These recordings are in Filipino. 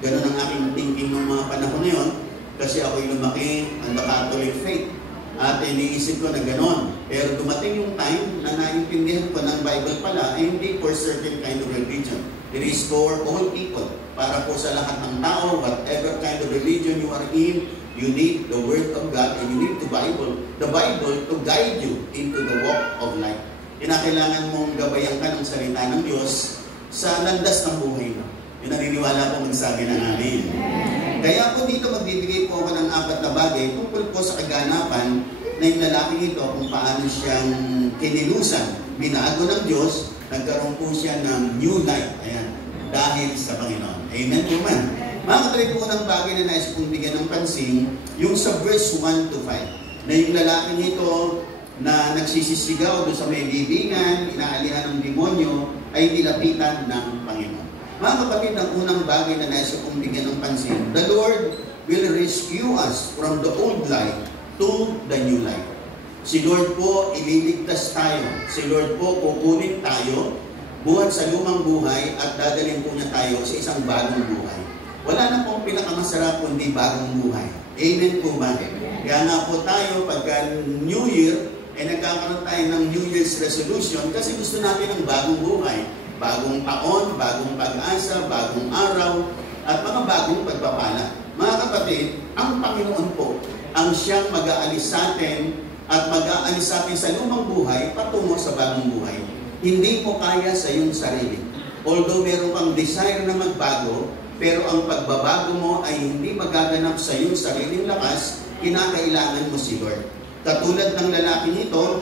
Ganun ang aking thinking ng mga panahon na yun, kasi ako'y lumaki on the Catholic faith. At iniisip ko na gano'n. Pero dumating yung time na naintindihan ko ng Bible pala ay hindi for certain kind of religion. It is for all people. Para po sa lahat ng tao, whatever kind of religion you are in, you need the Word of God and you need the Bible to guide you into the walk of life. Kinakailangan mong gabayan ka ng salita ng Diyos sa landas ng buhay mo. Yung naniniwala po magsabi ng amin. Kaya po dito magbibigay po ako ng 4 na bagay tungkol po sa kaganapan na yung lalaking ito kung paano siyang kinilusan, binago ng Diyos, nagkaroon po siya ng new life. Ayan, dahil sa Panginoon. Amen po man. Mga kapatid po ng bagay na nais kong bigyan ng pansin, yung sa verse 1 to 5, na yung lalaking ito na nagsisisigaw doon sa may libingan, inaalihan ng demonyo, ay nilapitan ng Panginoon. Mga kapatid, ang unang bagay na nais kong bigyan ng pansin, the Lord will rescue us from the old life to the new life. Si Lord po, ililigtas tayo. Si Lord po, kukunin tayo, buhat sa lumang buhay, at dadalhin po niya tayo sa isang bagong buhay. Wala na pong pinakamasarap kundi bagong buhay. Amen po ba? Kaya nga po tayo, pagka New Year, ay nagkakaroon tayo ng New Year's resolution kasi gusto natin ng bagong buhay. Bagong taon, bagong pag-asa, bagong araw, at mga bagong pagpapala. Mga kapatid, ang Panginoon po, ang siyang mag-aalis sa atin at mag-aalis sa atin sa lumang buhay patungo sa bagong buhay. Hindi mo kaya sa iyong sarili. Although meron kang desire na magbago, pero ang pagbabago mo ay hindi magaganap sa iyong sariling lakas, kinakailangan mo si Lord. Katulad ng lalaking ito,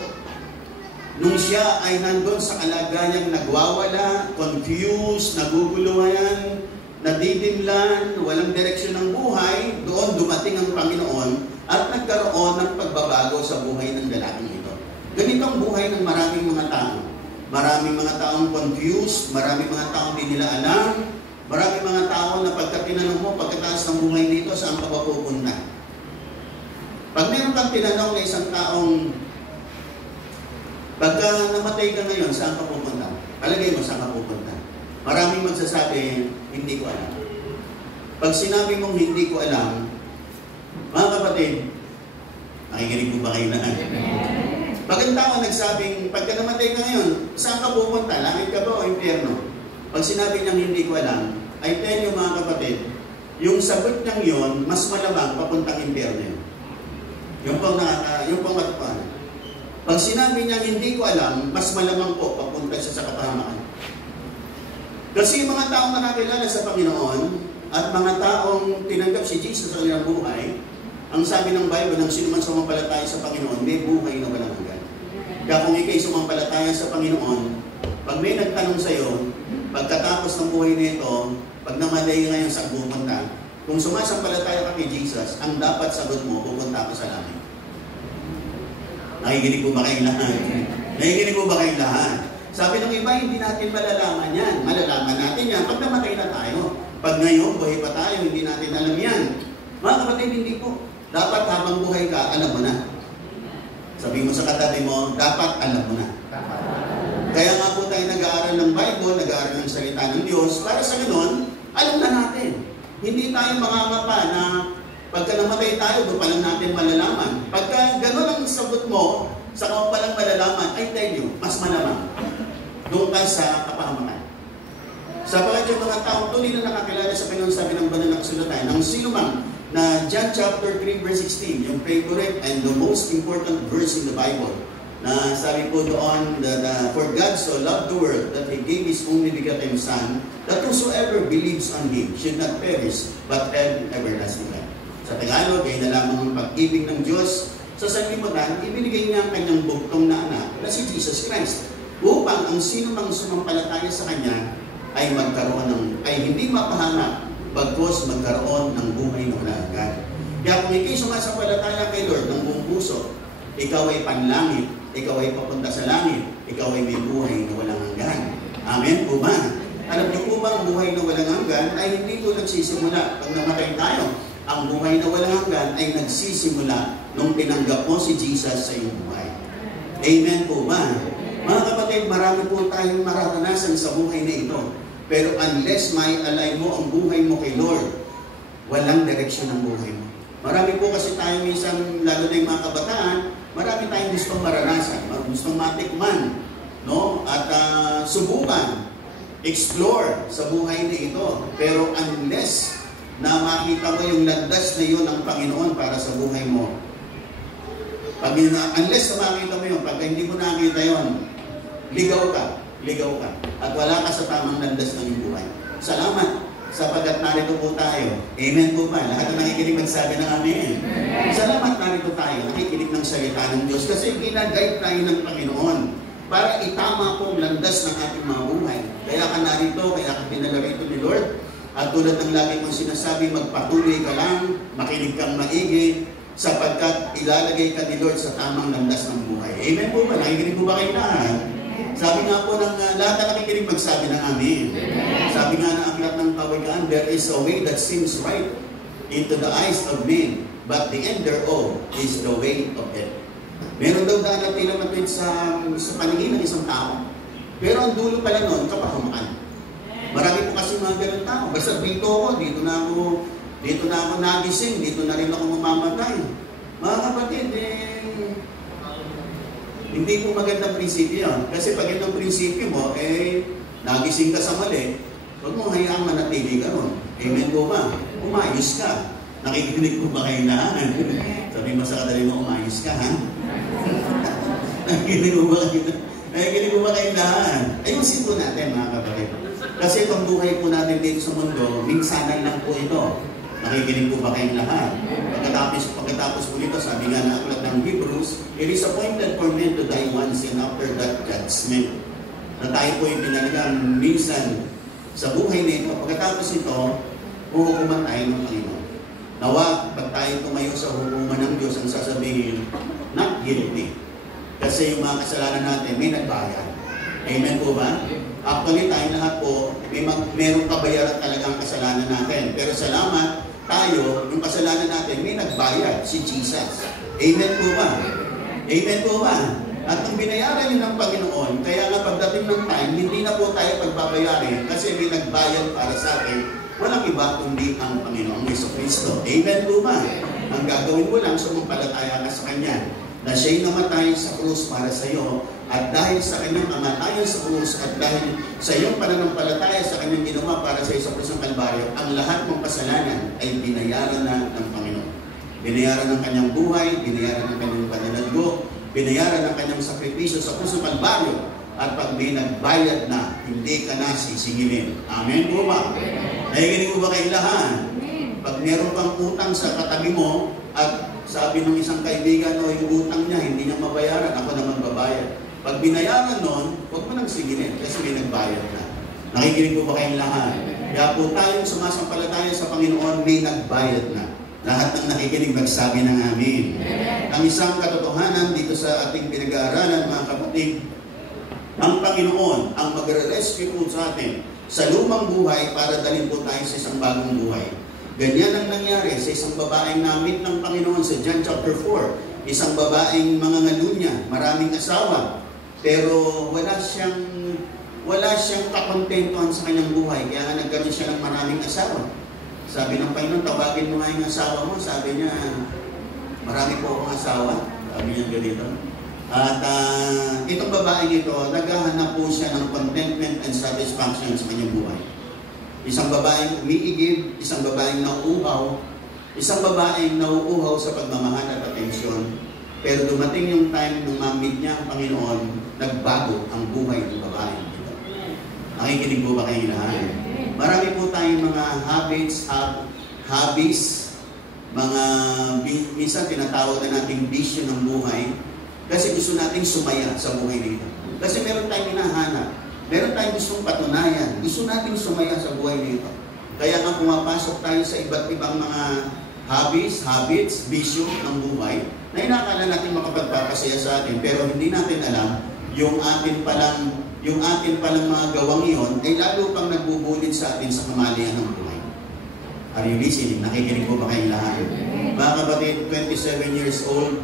nung siya ay nandun sa kalagayang nagwawala, confused, naguguluhan, nadidimlan, walang direksyon ng buhay, doon dumating ang Panginoon at nagkaroon ng pagbabago sa buhay ng lalaking ito. Ganito ang buhay ng maraming mga tao. Maraming mga taong confused, maraming mga taong hindi nila alam, maraming mga tao na pagka tinanong mo, pagkataas ng buhay nito, saan ka ba pupunta? Pag meron kang tinanong na isang taong, pagka namatay ka ngayon, saan ka pupunta? Palagay mo, saan ka pupunta? Maraming magsasabi, hindi ko alam. Pag sinabi mong hindi ko alam, mga kapatid, nakikinig po ba kayo lahat? Pag ang tao nagsabing, pagka namatay ka ngayon, saan ka pupunta? Langit ka ba o impyerno? Pag sinabi niyang hindi ko alam, I tell you mga kapatid, yung sagot niyang yun, mas malamang papuntang impyerno yun. Yung pang matupan. Pag sinabi niya hindi ko alam, mas malamang po papunta siya sa kapahamakan. Kasi yung mga taong nakakilala sa Panginoon at mga taong tinanggap si Jesus sa kanilang buhay, ang sabi ng Bible, nang sino man sumampalataya sa Panginoon, may buhay na walang hanggan. Kaya kung ikay sumampalataya sa Panginoon, pag may nagtanong sa iyo, pagkatapos ng buhay nito, pag namatay ngayon sa pupunta, kung sumasampalataya ka kay Jesus, ang dapat sagot mo, pupunta ka sa langit. Nakikinig po ba kayong lahat? Nakikinig po ba kayong lahat? Sabi ng iba, hindi natin malalaman yan. Malalaman natin yan pag namatay na tayo. Pag ngayon, buhay pa tayo, hindi natin alam yan. Mga kapatid, hindi po. Dapat habang buhay ka, alam mo na. Sabi mo sa katabi mo, dapat alam mo na. Kaya nga po tayo nag-aaral ng Bible, nag-aaral ng salita ng Diyos, para sa ganoon, alam na natin. Hindi tayo mangangapa na pagka namatay tayo, doon pa lang natin malalaman. Pagka gano'n ang sagot mo, sa kung pa lang malalaman, I tell you, mas malamang. Doon ka sa kapahamakan. Sapagat yung mga taong tuloy na nakakilala sa Panginoon, sabi ng banal na kasulatan, ang sino man na John chapter 3 verse 16, yung favorite and the most important verse in the Bible, na sabi po doon, for God so loved the world that He gave His only begotten Son, that whosoever believes on Him should not perish, but have everlasting life. Sa Tagalog, ay na lamang ang pag-ibig ng Diyos sa sanlibutan, ibinigay niya ang kanyang bugtong na anak na si Jesus Christ, upang ang sino mang sumampalataya sa Kanya ay hindi mapahamak, bagkos magkaroon ng buhay na walang hanggan. Kaya kung ikay sumasampalataya kay Lord ng buong puso, ikaw ay panlangit, ikaw ay papunta sa langit, ikaw ay may buhay na walang hanggan. Amen po ba? Alam niyo po ba, ang buhay na walang hanggan ay hindi po nagsisimula pag namatay tayo. Ang buhay na walang hanggan ay nagsisimula nung tinanggap mo si Jesus sa iyong buhay. Amen po ba? Mga kapatid, marami po tayong mararanasan sa buhay na ito. Pero unless may align mo ang buhay mo kay Lord, walang direksyon ang buhay mo. Marami po kasi tayo minsan, lalo na yung mga kabataan, marami tayong gustong maranasan, gustong matikman, no? At subukan, explore sa buhay na ito. Pero unless na makita mo yung landas na yun ng Panginoon para sa buhay mo, unless na makita mo yun, pag hindi mo nakita yun, ligaw ka. At wala ka sa tamang landas ng iyong buhay. Salamat sapagkat narito po tayo. Amen po ba? Lahat na nakikinig magsabi ng amen. Salamat narito tayo. Nakikinig ng salita ng Diyos kasi ginaguide tayo ng Panginoon para itama po ang landas ng ating mga buhay. Kaya ka narito, kaya ka pinala rito ni Lord. At tulad ng lagi kong sinasabi, magpatuloy ka lang, makinig kang maigi, sapagkat ilalagay ka ni Lord sa tamang landas ng buhay. Amen po ba? Nakikinig po ba kayo lahat? Sabi nga po ng lahat na nakikinig magsabi ng amen. Sabi nga ng aklat ng Kawikaan, there is a way that seems right into the eyes of men, but the end thereof is the way of death. Meron daw daan na tila matuwid sa paningin ng isang tao. Pero ang dulo pala nun, kapahamakan. Marami po kasi mga ganun tao. Basta dito na ako nagising, dito na rin ako mamamatay. Mga kapatid, hindi po magandang prinsipyo yan. Kasi pag itong prinsipyo mo, nagising ka sa mali, huwag mo hayaang manatili ka ron. Amen po ba? Umayos ka. Nakikinig po ba kayo lahat? Sabi mo sa kadali mo, umayos ka, ha? Nakikinig po ba kayo lahat? Ayusin po natin, mga kapatid. Kasi itong buhay po natin dito sa mundo, minsanan lang po ito. Nakikinig po ba kayong lahat? Pagkatapos po nito, sabi nga na aklat ng Hebrews, it is appointed for men to die once and after that judgment. Na tayo po yung pinalagang minsan sa buhay nito. Pagkatapos ito, huhukuman tayo ng Panginoon. Nawa, pag tayo tumayo sa hukuman ng Diyos, ang sasabihin, not guilty. Kasi yung mga kasalanan natin, may nagbayad. Amen po ba? Actually, tayo lahat po, mayroong kabayaran talagang kasalanan natin. Pero salamat, tayo, yung kasalanan natin, may nagbayad, si Jesus. Amen po ba? Amen po ba? At kung binayaran yun ng Panginoon, kaya nga pagdating ng time, hindi na po tayo pagbabayarin kasi may nagbayad para sa atin. Walang iba kundi ang Panginoong Jesucristo. Amen po ba? Ang gagawin mo lang, sumampalataya ka sa Kanya, na siya'y namatay sa krus para sa iyo, at dahil sa kanyang kamatayan sa krus at dahil sa iyong pananampalataya sa kanyang ginawa para sa iyo sa krus ng Kalbaryo, ang lahat ng kasalanan ay binayaran na ng Panginoon. Binayaran ng kanyang buhay, binayaran ng kanyang pananalgo, binayaran ng kanyang sakripisyo sa krus ng Kalbaryo, at pag may nagbayad na, hindi ka na sisingilin. Amen po ba? Nakikinig po ba kayo lahat? Pag meron kang utang sa katabi mo, at sabi ng isang kaibigan, yung utang niya, hindi niya mabayaran, ako naman babayad. Pag binayaran nun, huwag mo nang sigilin kasi may nagbayad na. Nakikinig po ba kayong lahat? Kaya po tayong sumasampalataya sa Panginoon, may nagbayad na. Lahat ng nakikinig magsabi ng amin. Ang isang katotohanan dito sa ating pinag-aaralan, mga kapatid, ang Panginoon ang magre-rescue po sa atin sa lumang buhay para dalhin po tayo sa isang bagong buhay. Ganyan ang nangyari sa isang babaeng namit ng Panginoon sa John chapter 4. Isang babaeng mga ngalunya, maraming asawa, pero wala siyang kakontentuhan sa kanyang buhay. Kaya nga nagkaroon siya ng maraming asawa. Sabi ng Panginoon, tawagin mo nga yung asawa mo. Sabi niya, marami po akong asawa. Sabi niya ganito. At itong babaeng ito, naghahanap po siya ng contentment and satisfaction sa kanyang buhay. Isang babaeng umiigib, isang babaeng nauuhaw, isang babaeng nauuhaw sa pagmamahal at atensyon. Pero dumating yung time nung ma-meet niya ang Panginoon, nagbago ang buhay ng babaeng ito. Nakikinig po ba kayo lahat? Marami po tayong mga hobbies, mga minsan tinatawag na nating bisyo ng buhay kasi gusto nating sumaya sa buhay nito. Kasi meron tayong hinahanap. Meron tayong gustong patunayan. Gusto natin sumaya sa buhay nito. Kaya nga pumapasok tayo sa iba't ibang mga habits, bisyo ng buhay na inakala natin makapagpapasaya sa atin. Pero hindi natin alam, yung atin palang mga gawang iyon ay lalo pang nagbubulit sa atin sa kamalian ng buhay. Are you listening? Nakikinig po ba kayong lahat? Mga kapatid, 27 years old,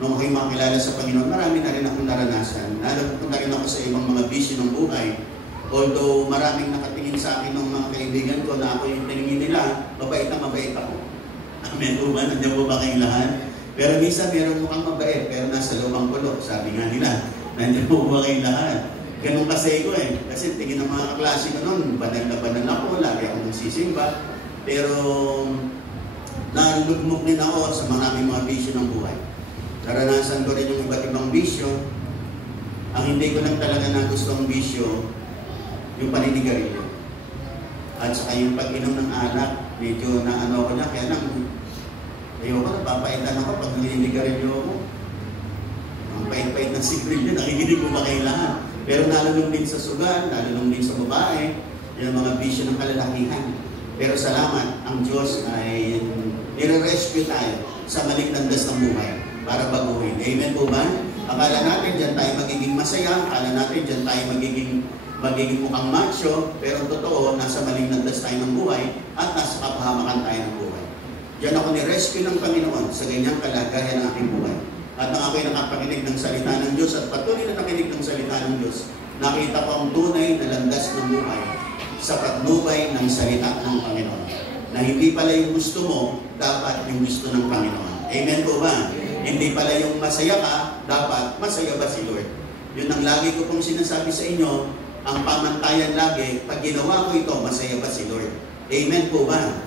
nung ako'y makilala sa Panginoon, marami na rin akong naranasan. Nalagpunta rin ako sa ibang mga bisyo ng buhay. Although maraming nakatingin tingin sa akin ng mga kaibigan ko na ako yung tingin nila, mabait na mabait ako. Amen po ba? Nandiyan po ba kayong lahat? Pero minsan meron mukhang mabait, pero nasa lubang kulok. Sabi nga nila, nandiyan po ba kayong lahat? Ganun kasi ko eh. Kasi tingin ng mga kaklase ko noon, banal na banal ako, lagi ako nagsisimba. Pero nalugmok din ako sa maraming mga bisyo ng buhay. Naranasan ko rin yung iba't ibang bisyo. Ang hindi ko lang talaga nagustuhan bisyo, yung paninigarilyo. At saka yung pag-inom ng alak, medyo na ano ko na, kaya lang, ayoko, napapaitan ako pag naninigarilyo ako. Ang pait-pait ng sigarilyo, nakikinig ko ba kayo lahat? Pero nalulong din sa sugal, nalulong din sa babae, yung mga bisyo ng kalalakihan. Pero salamat, ang Diyos ay nire-rescue tayo sa maling landas ng buhay para baguhin. Amen po ba? Akala natin dyan tayo magiging masaya, akala natin dyan tayo magiging mukhang macho, pero totoo, nasa maling landas tayo ng buhay at nasa kapahamakan tayo ng buhay. Diyan ako ni-rescue ng Panginoon sa ganyang kalagayan ng aking buhay. At nang ako'y nakapakinig ng salita ng Diyos at patuloy na nakinig ng salita ng Diyos, nakita ko ang tunay na landas ng buhay sa patnubay ng salita ng Panginoon. Na hindi pala yung gusto mo, dapat yung gusto ng Panginoon. Amen po ba? Hindi pala yung masaya ka, dapat masaya ba si Lord? Yun ang lagi ko pong sinasabi sa inyo, ang pamantayan lagi, pag ginawa ko ito, masaya ba si Lord? Amen po ba?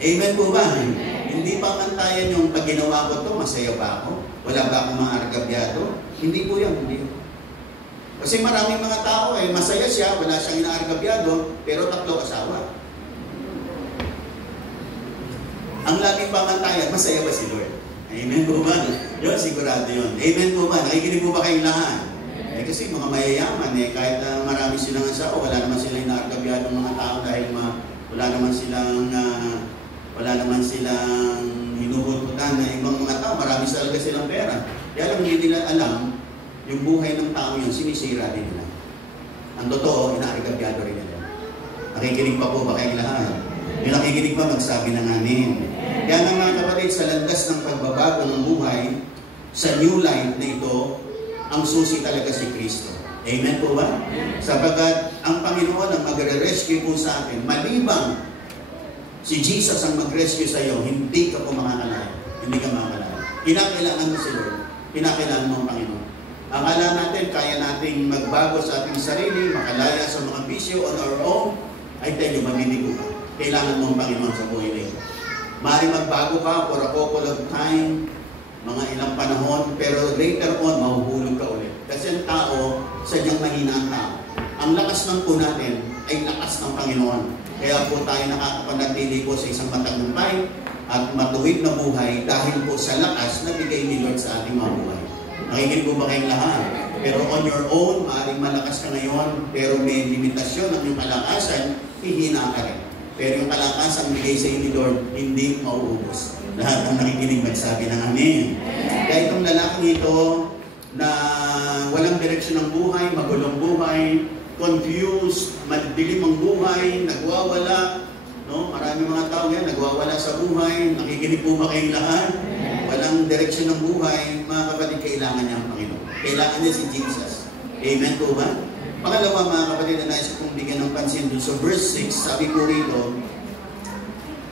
Amen po ba? Hindi pamantayan yung pag ginawa ko ito, masaya ba ako? Wala ba akong mga argabyado? Hindi po yan, hindi. Kasi maraming mga tao masaya siya, wala siyang inaargabyado, pero 3 asawa. Ang laging pamantayan, masaya ba si Lord? Amen po ba? Yun, sigurado yun. Amen po ba? Nakikinig po ba kayong lahat? Kasi mga mayayaman, kahit na marami silang asawa, wala naman silang inaargabyado ng mga tao dahil wala naman silang hinuhututan na ibang mga tao. Marami talaga silang pera. Kaya lang hindi nila alam, yung buhay ng tao yun, sinisira din nila. Ang totoo, inaargabyado rin nila. Nakikinig pa po ba kayong lahat? Yung nakikinig pa, magsabi ng amin. Kaya nga mga kapatid, sa landas ng pagbabago ng buhay, sa new life na ito, ang susi talaga si Kristo. Amen po ba? Sapagkat ang Panginoon ang magre-rescue po sa atin, malibang si Jesus ang mag-rescue sa iyo, hindi ka po makakalaya. Hindi ka makakalaya. Kinakailangan mo si Lord. Kinakailangan mo ang Panginoon. Akala natin, kaya nating magbago sa ating sarili, makalaya sa mga bisyo on our own, I tell you, mabibigo ka. Kailangan mo ang Panginoon sa buhay na ito. Maaaring magbago ka for a couple of time, mga ilang panahon, pero later on, mahuhulog ka ulit. Kasi ang tao, sadyang mahina ang tao. Ang lakas ng po natin ay lakas ng Panginoon. Kaya po tayo nakakapanatili po sa isang matagumpay at matuwid na buhay dahil po sa lakas na bigay ni Lord sa ating mga buhay. Nakikinig po ba kayong lahat? Pero on your own, maaaring malakas ka ngayon, pero may limitasyon ang iyong kalakasan, hihina ka rin. Pero yung kalakasan bigay sa iyo ni Lord, hindi mauubos. Lahat ng nakikinig magsabi ng amen. Kaya itong lalaking ito na walang direksyon ng buhay, magulong buhay, confused, madilim ang buhay, nagwawala. No? Marami mga tao yan, nagwawala sa buhay. Nakikinig po ba kayong lahat? Walang direksyon ng buhay, mga kapatid, kailangan niya ang Panginoon. Kailangan niya si Jesus. Amen po ba? Pangalawa, mga kapatid, na nais kong bigyan ng pansin dun. So verse 6, sabi po rito,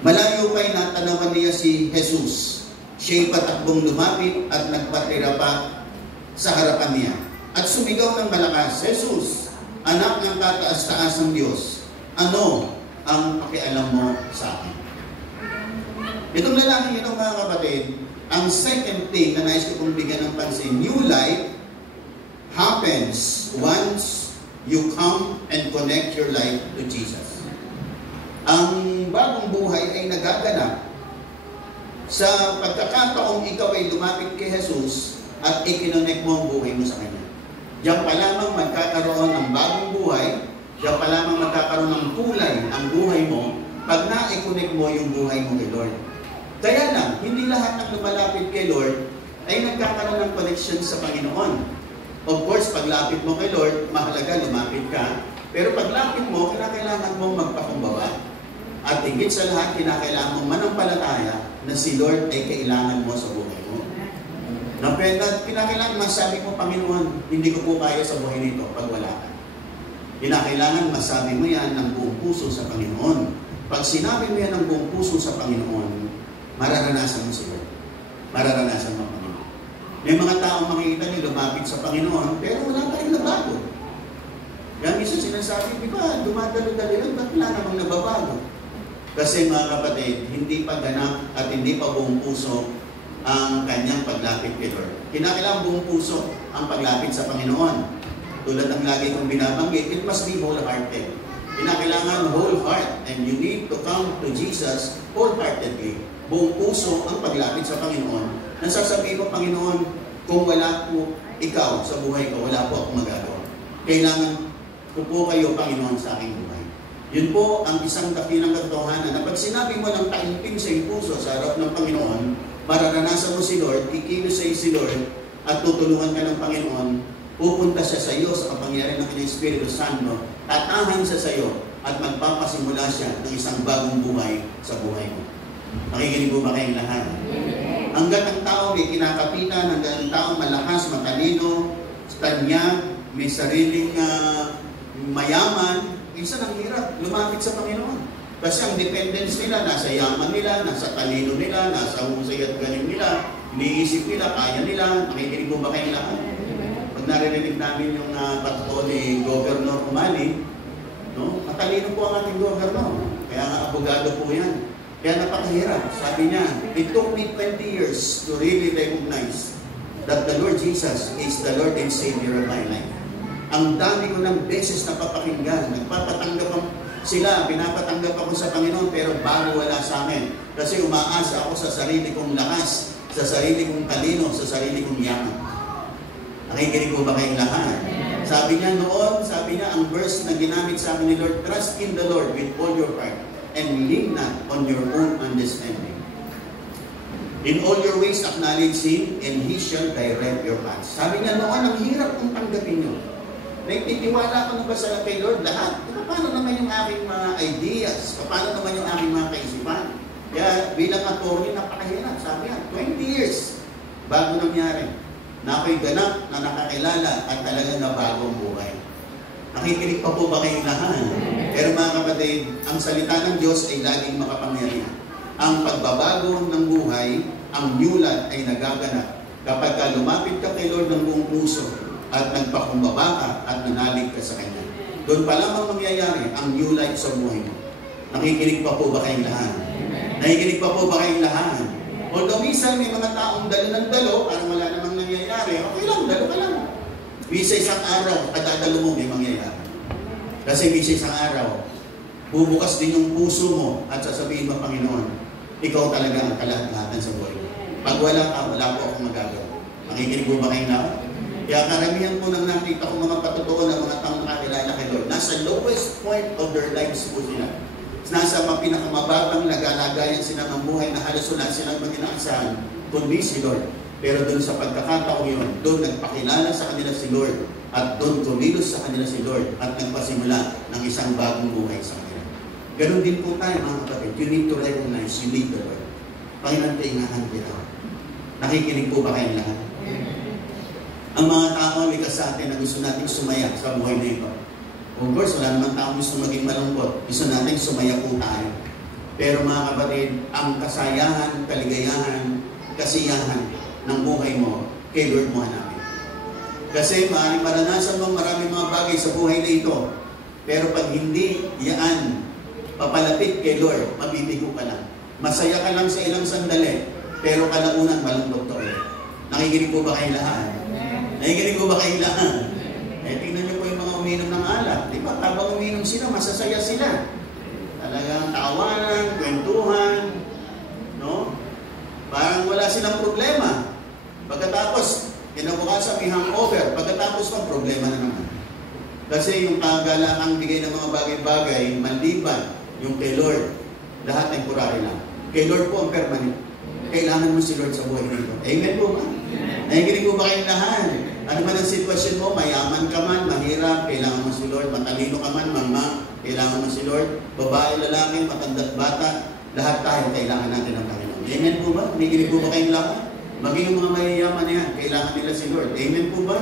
malayo pa'y natanawan niya si Jesus. Siya'y patakbong lumapit at nagpatira pa sa harapan niya. At sumigaw ng malakas, Jesus, anak ng kataas-taas ng Diyos, ano ang pakialam mo sa akin? Itong lalaki ito, mga kapatid, ang second thing na nais ko kong bigyan ng pansin, new life happens once you come and connect your life to Jesus. Ang bagong buhay ay nagaganap sa pagkakataong ikaw ay lumapit kay Jesus at ikinonect mo ang buhay mo sa Kanya. Diyan pa lamang magkakaroon ng bagong buhay, diyan pa lamang magkakaroon ng kulay ang buhay mo pag na-connect mo yung buhay mo kay Lord. Kaya lang, hindi lahat ng lumalapit kay Lord ay nagkakaroon ng connection sa Panginoon. Of course, paglapit mo kay Lord, mahalaga lumapit ka. Pero paglapit mo, kailangan mong magpakumbaba. At higit sa lahat, kinakailangan mong manampalataya na si Lord ay kailangan mo sa buhay mo. Kinakailangan masabi mo, Panginoon, hindi ko po kaya sa buhay nito pag wala ka. Kinakailangan masabi mo yan ng buong puso sa Panginoon. Pag sinabi mo yan ng buong puso sa Panginoon, mararanasan mo siya. Mararanasan mo ang Panginoon. May mga taong makikita niyo lumapit sa Panginoon, pero wala pa rin nabago. Kaya minsan sinasabi, di ba, dumadalo-dalo lang, ba't wala namang nababago? Kasi mga kapatid, hindi pa ganap at hindi pa buong puso ang kanyang paglapit kay Lord. Kinakailangan buong puso ang paglapit sa Panginoon. Tulad ng lagi kong binabanggit, it must be wholehearted. Kinakailangan whole heart, and you need to come to Jesus wholeheartedly. Buong puso ang paglapit sa Panginoon. Nasasabi mo, Panginoon, kung wala po ikaw sa buhay ko, wala po akong magagawa. Kailangan ko po kayo, Panginoon, sa aking buhay. Yun po ang isang dakilang katotohanan na pag sinabi mo ng taimtim sa iyong puso sa harap ng Panginoon, mararanasan mo si Lord, kikilos sa iyo si Lord, at tutulungan ka ng Panginoon, pupunta siya sa iyo sa kapangyarihan ng kanyang Espiritu Santo, tatahan siya sa iyo, at magpapasimula siya ng isang bagong buhay sa buhay mo. Nakikinig mo ba kayong lahat? Hanggat ang tao may kinakapitan, hanggat ang tao malakas, matalino, tanyag, may sariling mayaman, isa ang hirap lumapit sa Panginoon. Kasi ang dependence nila, nasa yaman nila, nasa talino nila, nasa husay at galing nila, iniisip nila, kaya nila. Nakikinig mo ba kayong lahat? Pag narinig namin yung patotoo ni Governor Umali, no? Matalino po ang ating Governor. Kaya nga abogado po yan. Kaya napakahirap. Sabi niya, it took me 20 years to really recognize that the Lord Jesus is the Lord and Savior of my life. Ang dami ko ng beses na papakinggan. Nagpapatanggap sila, pinapatanggap ako sa Panginoon, pero bago wala sa amin. Kasi umaasa ako sa sarili kong lakas, sa sarili kong talino, sa sarili kong yaman. Nakikinig ko ba kayong lahat? Sabi niya noon, ang verse na ginamit sa amin ni Lord, trust in the Lord with all your heart, and lean not on your own understanding. In all your ways, acknowledge Him, and He shall direct your paths. Sabi niya noon, ang hirap kong tanggapin nyo. Nagtitiwala ko na ba sa kay Lord lahat? Paano naman yung aking mga ideas? Paano naman yung aking mga kaisipan? Kaya bilang attorney, napakahirap. Sabi niya, 20 years bago nangyari na ako'y ganap na nakakilala at talagang nabago ang buhay. Nakikinig pa po ba kayong lahat? Pero mga kapatid, ang salita ng Diyos ay laging makapangyarihan. Ang pagbabago ng buhay, ang new life ay nagaganap kapag lumapit ka kay Lord ng buong puso at nagpakumbaba ka at nanalig ka sa Kanya. Doon pa lamang mangyayari ang new life sa buhay mo. Nakikinig pa po ba kayong lahat? Nakikinig pa po ba kayong lahat? Although minsan may mga taong dalo ng dalo, parang wala namang nangyayari, okay lang, dalo ka lang. Misa isang araw, kadadalo mo may mangyayari. Kasi misa isang araw, bubukas din yung puso mo at sasabihin mo, Panginoon, ikaw talaga ang kalahat-lahatan sa buhay mo. Pag wala ka, wala po akong magagawa. Nakikinig po ba kayong lahat? Kaya karamihan po nang nakita ko mga patotoo ng mga taong nakakilala kay Lord, nasa lowest point of their lives po sila. Nasa pinakamababang nagalagayan sila ng buhay na halos wala silang mag-inaasahan, kundi si Lord. Pero doon sa pagkakataong yun, doon nagpakilala sa kanila si Lord at doon kumilos sa kanila si Lord at nagpasimula ng isang bagong buhay sa kanila. Ganon din po tayo mga kapatid. You need to recognize, you need the Lord. Panginoon, taingahan kita. Nakikinig po ba kayong lahat? Ang mga tao likas sa atin na gusto natin sumaya sa buhay na ito. Of course, wala naman tao gusto maging malungkot. Gusto natin sumaya po tayo. Pero mga kapatid, ang kasayahan, kaligayahan, kasiyahan ng buhay mo, kay Lord mo hanapin. Kasi maaaring maranasan mo maraming mga bagay sa buhay na ito. Pero pag hindi yan papalapit kay Lord, mabibigo ka lang. Masaya ka lang sa ilang sandali, pero kalaunan malungkot ka ulit. Nakikinig po ba kayo lahat? Nakikinig po ba kayo lahat? Tingnan niyo po yung mga uminom ng alak. Di ba? Habang uminom sila, masasaya sila. Talagang tawanan, kwentuhan, no? Parang wala silang problema. Pagkatapos, kinabukasan may hangover. Pagkatapos ng problema na naman. Kasi yung kagalaang bigay ng mga bagay-bagay, maliban yung kay Lord, lahat ay temporary lang. Kay Lord po ang permanent. Kailangan mo si Lord sa buhay nito. Amen po ba? Nakikinig po ba kayong lahat? Ano man ang sitwasyon mo, mayaman ka man, mahirap, kailangan mo si Lord, matalino ka man, mama, kailangan mo si Lord, babae, lalaki, matanda't bata, lahat tayo kailangan natin ng Panginoon. Amen po ba? Nakikinig po ba kayong lahat? Maging yung mga mayayaman yan, kailangan nila si Lord. Amen po ba?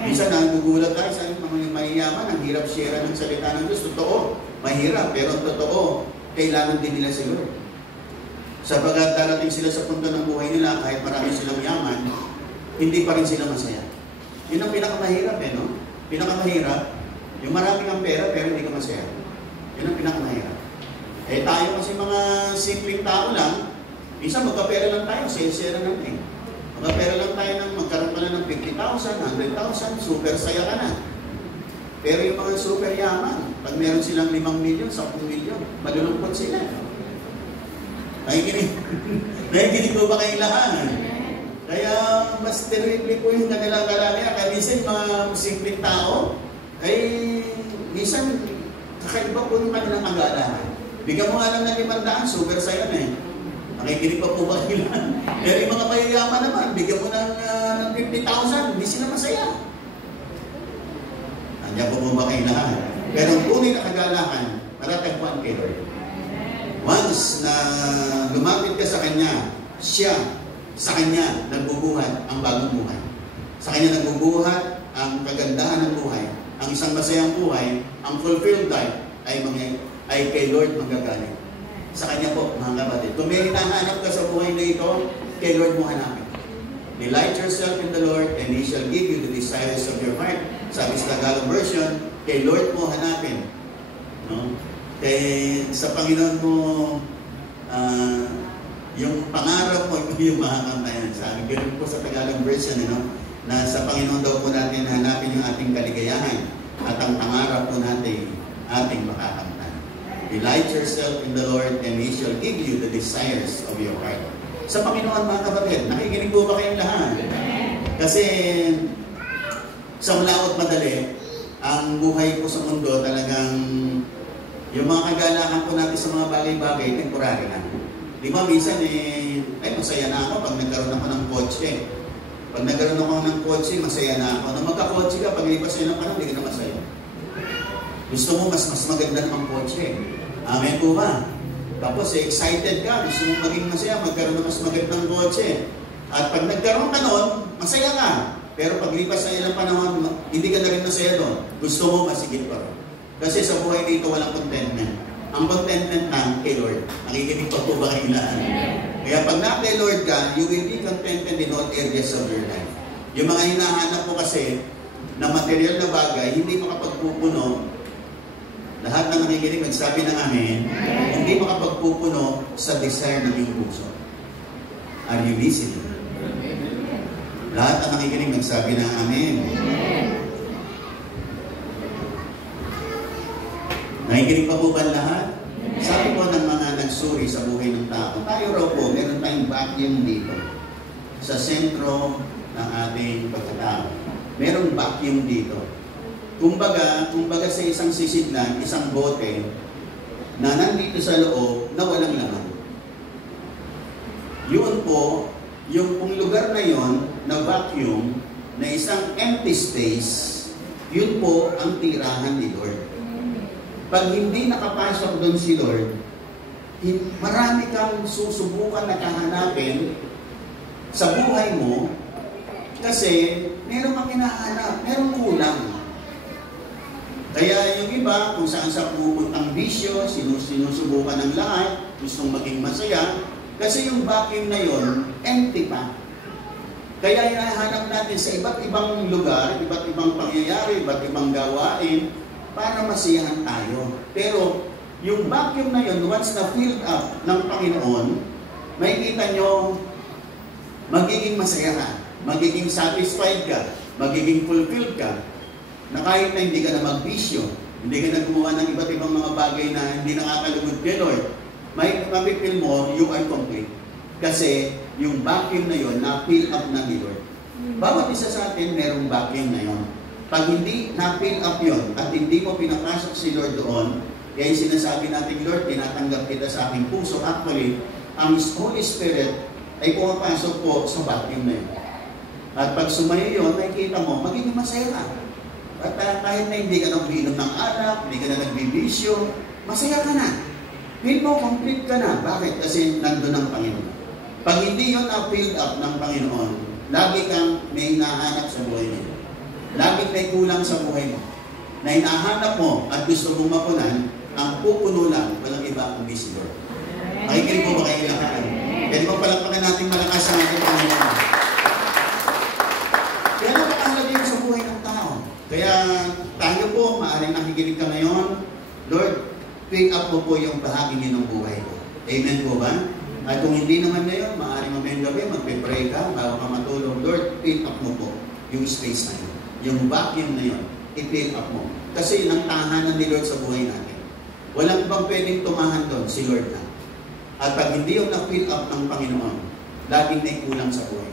Minsan nagugulat tayo sa mga mayayaman, ang hirap share ng salita ng Diyos. Totoo, mahirap, pero totoo, kailangan din nila si Lord. Sapagat darating sila sa punto ng buhay nila, kahit marami silang yaman, hindi pa rin sila masaya. Yun ang pinakamahirap no? Pinakamahirap, yung maraming ang pera pero hindi ka masaya. Yun ang pinakamahirap. Tayo kasi mga simpleng tao lang, minsan magkapera lang tayo, sensera natin. Magkapera lang tayo ng magkaroon ka na ng 50,000, 100,000, super saya ka na. Pero yung mga super yaman, pag meron silang 5 milyon, 10 milyon, malulungkot sila. Nakikinig ko ba kayong lahat? Kaya mas terrible po yung kanilang kalagayan. Kaya minsan mga simpleng tao, minsan kakaiba po yung kanilang kagalahan. Bigyan mo nga lang ng 500, super saya na Nakikinig pa po ba kayo lang? Pero yung mga mayayaman naman, bigyan mo ng 50,000, hindi sila masaya. Nandiyan po ba kayo lahat? Pero ang tunay na kagalahan, maratagpuan kay Lord. Once na lumapit ka sa Kanya, siya, sa Kanya, nagbubuhat ang bagong buhay. Sa Kanya nagbubuhat ang kagandahan ng buhay. Ang isang masayang buhay, ang fulfilled life, ay kay Lord magagaling. Sa Kanya po, mga kapatid. Kung may hinahanap ka sa buhay na ito, kay Lord mo hanapin. Delight yourself in the Lord, and He shall give you the desires of your heart. Sabi sa Tagalog version, kay Lord mo hanapin. No? Sa Panginoon mo, yung pangarap mo, yung makakamtayan. Sabi, ganun po sa Tagalog version, na sa Panginoon daw po natin hanapin yung ating kaligayahan at ang pangarap po natin ating makakamtayan. Delight yourself in the Lord, and He shall give you the desires of your heart. Sa Panginoon, mga kapatid, nakikinig po ba kayong lahat? Kasi sa malawat madali, ang buhay po sa mundo talagang yung mga kagalakan po natin sa mga bagay-bagay, temporary lang. Di ba, minsan masaya na ako pag nagkaroon ako ng kotse. Pag nagkaroon ako ng kotse, masaya na ako. Nung magka-kotse ka, pag ilipas sa'yo ng panahon, hindi ka na masaya. Gusto mo mas maganda ng kotse. Amen po ba? Tapos excited ka, gusto mo maging masaya, magkaroon ng mas magandang kotse. At pag nagkaroon ka noon, masaya ka. Pero pag lipas sa ilang panahon, hindi ka na rin masaya doon. Gusto mo masigit pa rin. Kasi sa buhay dito walang contentment. Ang contentment na kay Lord. Nakikinig pa po ba kayo lahat? Kaya pag na kay Lord ka, you will be contented in all areas of your life. Yung mga hinahanap mo kasi na material na bagay, hindi makapagpupuno. Lahat na nakikinig, magsabi ng amen, hindi makapagpupuno sa desire ng iyong puso. Are you listening? Lahat na nakikinig, magsabi ng amen. Nakikinig pa po ba lahat? Sabi po ng mga nagsuri sa buhay ng tao, tayo raw po, meron tayong vacuum dito. Sa sentro ng ating pagkatao. Merong vacuum dito. Kumbaga sa isang sisidlan, isang bote, na nandito sa loob na walang laman. Yun po, yung lugar na yon na vacuum, na isang empty space, yun po ang tirahan ni Lord. Pag hindi nakapasok doon si Lord, marami kang susubukan na kahanapin sa buhay mo kasi meron kang hinahanap, meron kulang. Kaya yung iba, kung saan sa pupuntang bisyo, sinusubukan ng lahat, gustong maging masaya, kasi yung vacuum na yon empty pa. Kaya hinahanap natin sa iba't ibang lugar, iba't ibang pangyayari, iba't ibang gawain, para masiyahan tayo. Pero, yung vacuum na yun, once na filled up ng Panginoon, makikita nyo, magiging masaya ka, magiging satisfied ka, magiging fulfilled ka, na kahit na hindi ka na magbisyo, hindi ka na gumawa ng iba't ibang mga bagay na hindi nakakalugod kay Lord, may mapipil mo, you are complete. Kasi, yung vacuum na yun, na-fill up na ni Lord. Bawat isa sa atin, merong vacuum na yun. Pag hindi na-fill up yun at hindi mo pinapasok si Lord doon, kaya yung sinasabi natin, Lord, tinatanggap kita sa aking puso. Actually, ang Holy Spirit ay pumapasok po sa vacuum na yun. At pag sumayo yun, nakikita mo, magiging masaya ka. At kahit na hindi ka nag-inom ng alak, hindi ka na nagbibisyo, masaya ka na. Feel mo, complete ka na. Bakit? Kasi nandun ang Panginoon. Pag hindi yun na-fill up ng Panginoon, lagi kang may hinahanap sa buhay mo. Laging may kulang sa buhay mo. na hinahanap mo at gusto mong mapunan, ang pupuno lang, walang iba kundi si Lord. Makikinig po ba kayo lahat? Kaya di ba palakpakan natin malakas ang ating Panginoon? Kaya napakahalaga yun sa buhay ng tao. Kaya tayo po, maaaring nakikinig ka ngayon, Lord, pick up mo po yung bahagi niyo ng buhay ko. Amen po ba? At kung hindi naman ngayon, maaaring mamayang gabi, magpe-pray ka, bago ka matulog, Lord, pick up mo po yung space na yun. Yung vacuum na yun, i-fill up mo. Kasi yun ang tahanan ni Lord sa buhay natin. Walang bang pwedeng tumahan doon, si Lord na. At pag hindi yung na-fill up ng Panginoon, laging may kulang sa buhay.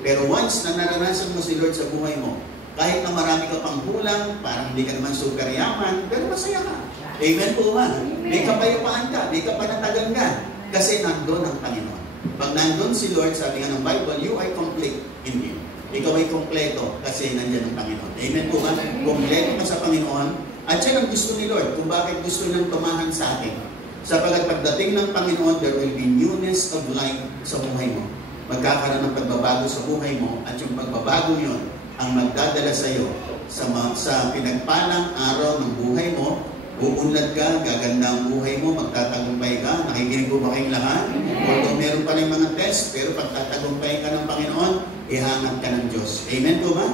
Pero once na naranasan mo si Lord sa buhay mo, kahit na marami ka pang kulang, parang hindi ka naman super yaman, pero masaya ka. Amen po ba? May kapayapaan ka, may kapanatagan ka. Kasi nandun ang Panginoon. Pag nandun si Lord, sabi nga ng Bible, you are complete in Him. Ikaw ay kompleto kasi nandyan ang Panginoon. Amen po ba? Kompleto ka sa Panginoon. At yan ang gusto ni Lord kung bakit gusto niyang tumahan sa atin. Sapagat pagdating ng Panginoon, there will be newness of life sa buhay mo. Magkakaroon ng pagbabago sa buhay mo at yung pagbabago yun ang magdadala sa iyo sa pinagpalang araw ng buhay mo. Uunlad ka, gaganda ang buhay mo, magtatagumpay ka. Nakikinig po ba kayong lahat? Although meron pa rin mga test, pero pagtatagumpay ka ng Panginoon, ihangat ka ng Diyos. Amen po ba?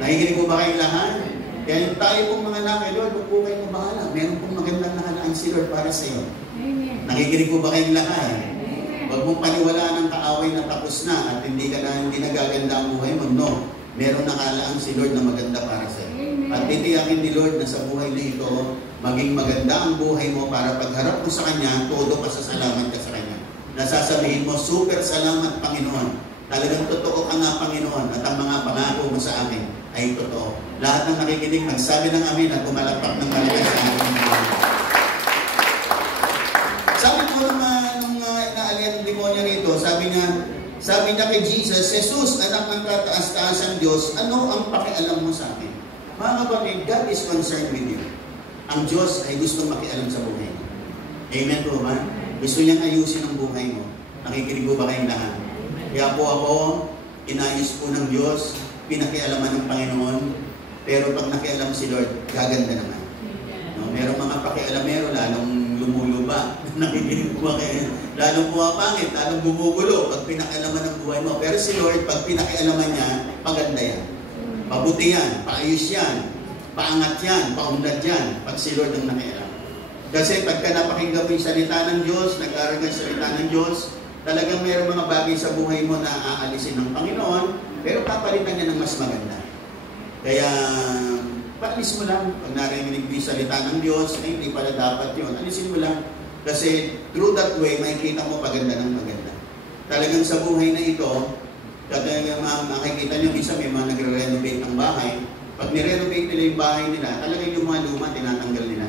Nakikinig po ba kayong lahat? Kaya yung tayo pong mga anak, Lord, huwag po kayong mabahala. Meron pong magandang nakalaan si Lord para sa iyo. Nakikinig po ba kayong lahat? Huwag mong paniwalaan ng kaaway na tapos na at hindi nagaganda ang buhay mo. No. Meron nakalaan si Lord na maganda para sa iyo. At titiyakin ni Lord na sa buhay na ito, maging maganda ang buhay mo para pagharap mo sa Kanya, todo pa sa salamat ka sa Kanya. Nasasabihin mo, super salamat Panginoon. Talagang totoo ka nga Panginoon at ang mga pangako mo sa amin ay totoo. Lahat ng nakikinig, magsabi ng amin at pumalakpak ng malakas sa amin. Sabi po nung inaalian ng demonyo rito, sabi niya kay Jesus, Jesus, anak ng kataas-taasang Diyos, ano ang pakialam mo sa akin? Mga kapatid, God is concerned with you. Ang Diyos ay gustong makialam sa buhay mo. Amen po ba? Gusto niyang ayusin ang buhay mo. Nakikinig po ba kayong lahat? Kaya po ako, inayos po ng Diyos, pinakialaman ng Panginoon, pero pag nakialam si Lord, gaganda naman. No? Merong mga pakialamero, lalong lumuluba. Nakikinig po ba kayo? Lalong pumapangit, lalong bumugulo pag pinakialaman ng buhay mo. Pero si Lord, pag pinakialaman niya, paganda yan. Pabuti yan, paayos yan, paangat yan, paunlad yan, pag si Lord ang nakialam. Kasi pagka napakinggan mo yung salita ng Diyos, nag-aaral ka yung salita ng Diyos, talagang mayroong mga bagay sa buhay mo na aalisin ng Panginoon, pero papalitan niya ng mas maganda. Kaya, paalis mo lang. Pag narinig mo yung salita ng Diyos, ay hindi pala dapat yun. Alisin mo lang. Kasi through that way, makikita mo paganda ng maganda. Talagang sa buhay na ito, makikita nyo, minsan may mga nagre-renovate ng bahay. Pag nire-renovate nila yung bahay nila, talagang yung mga luma, tinatanggal nila.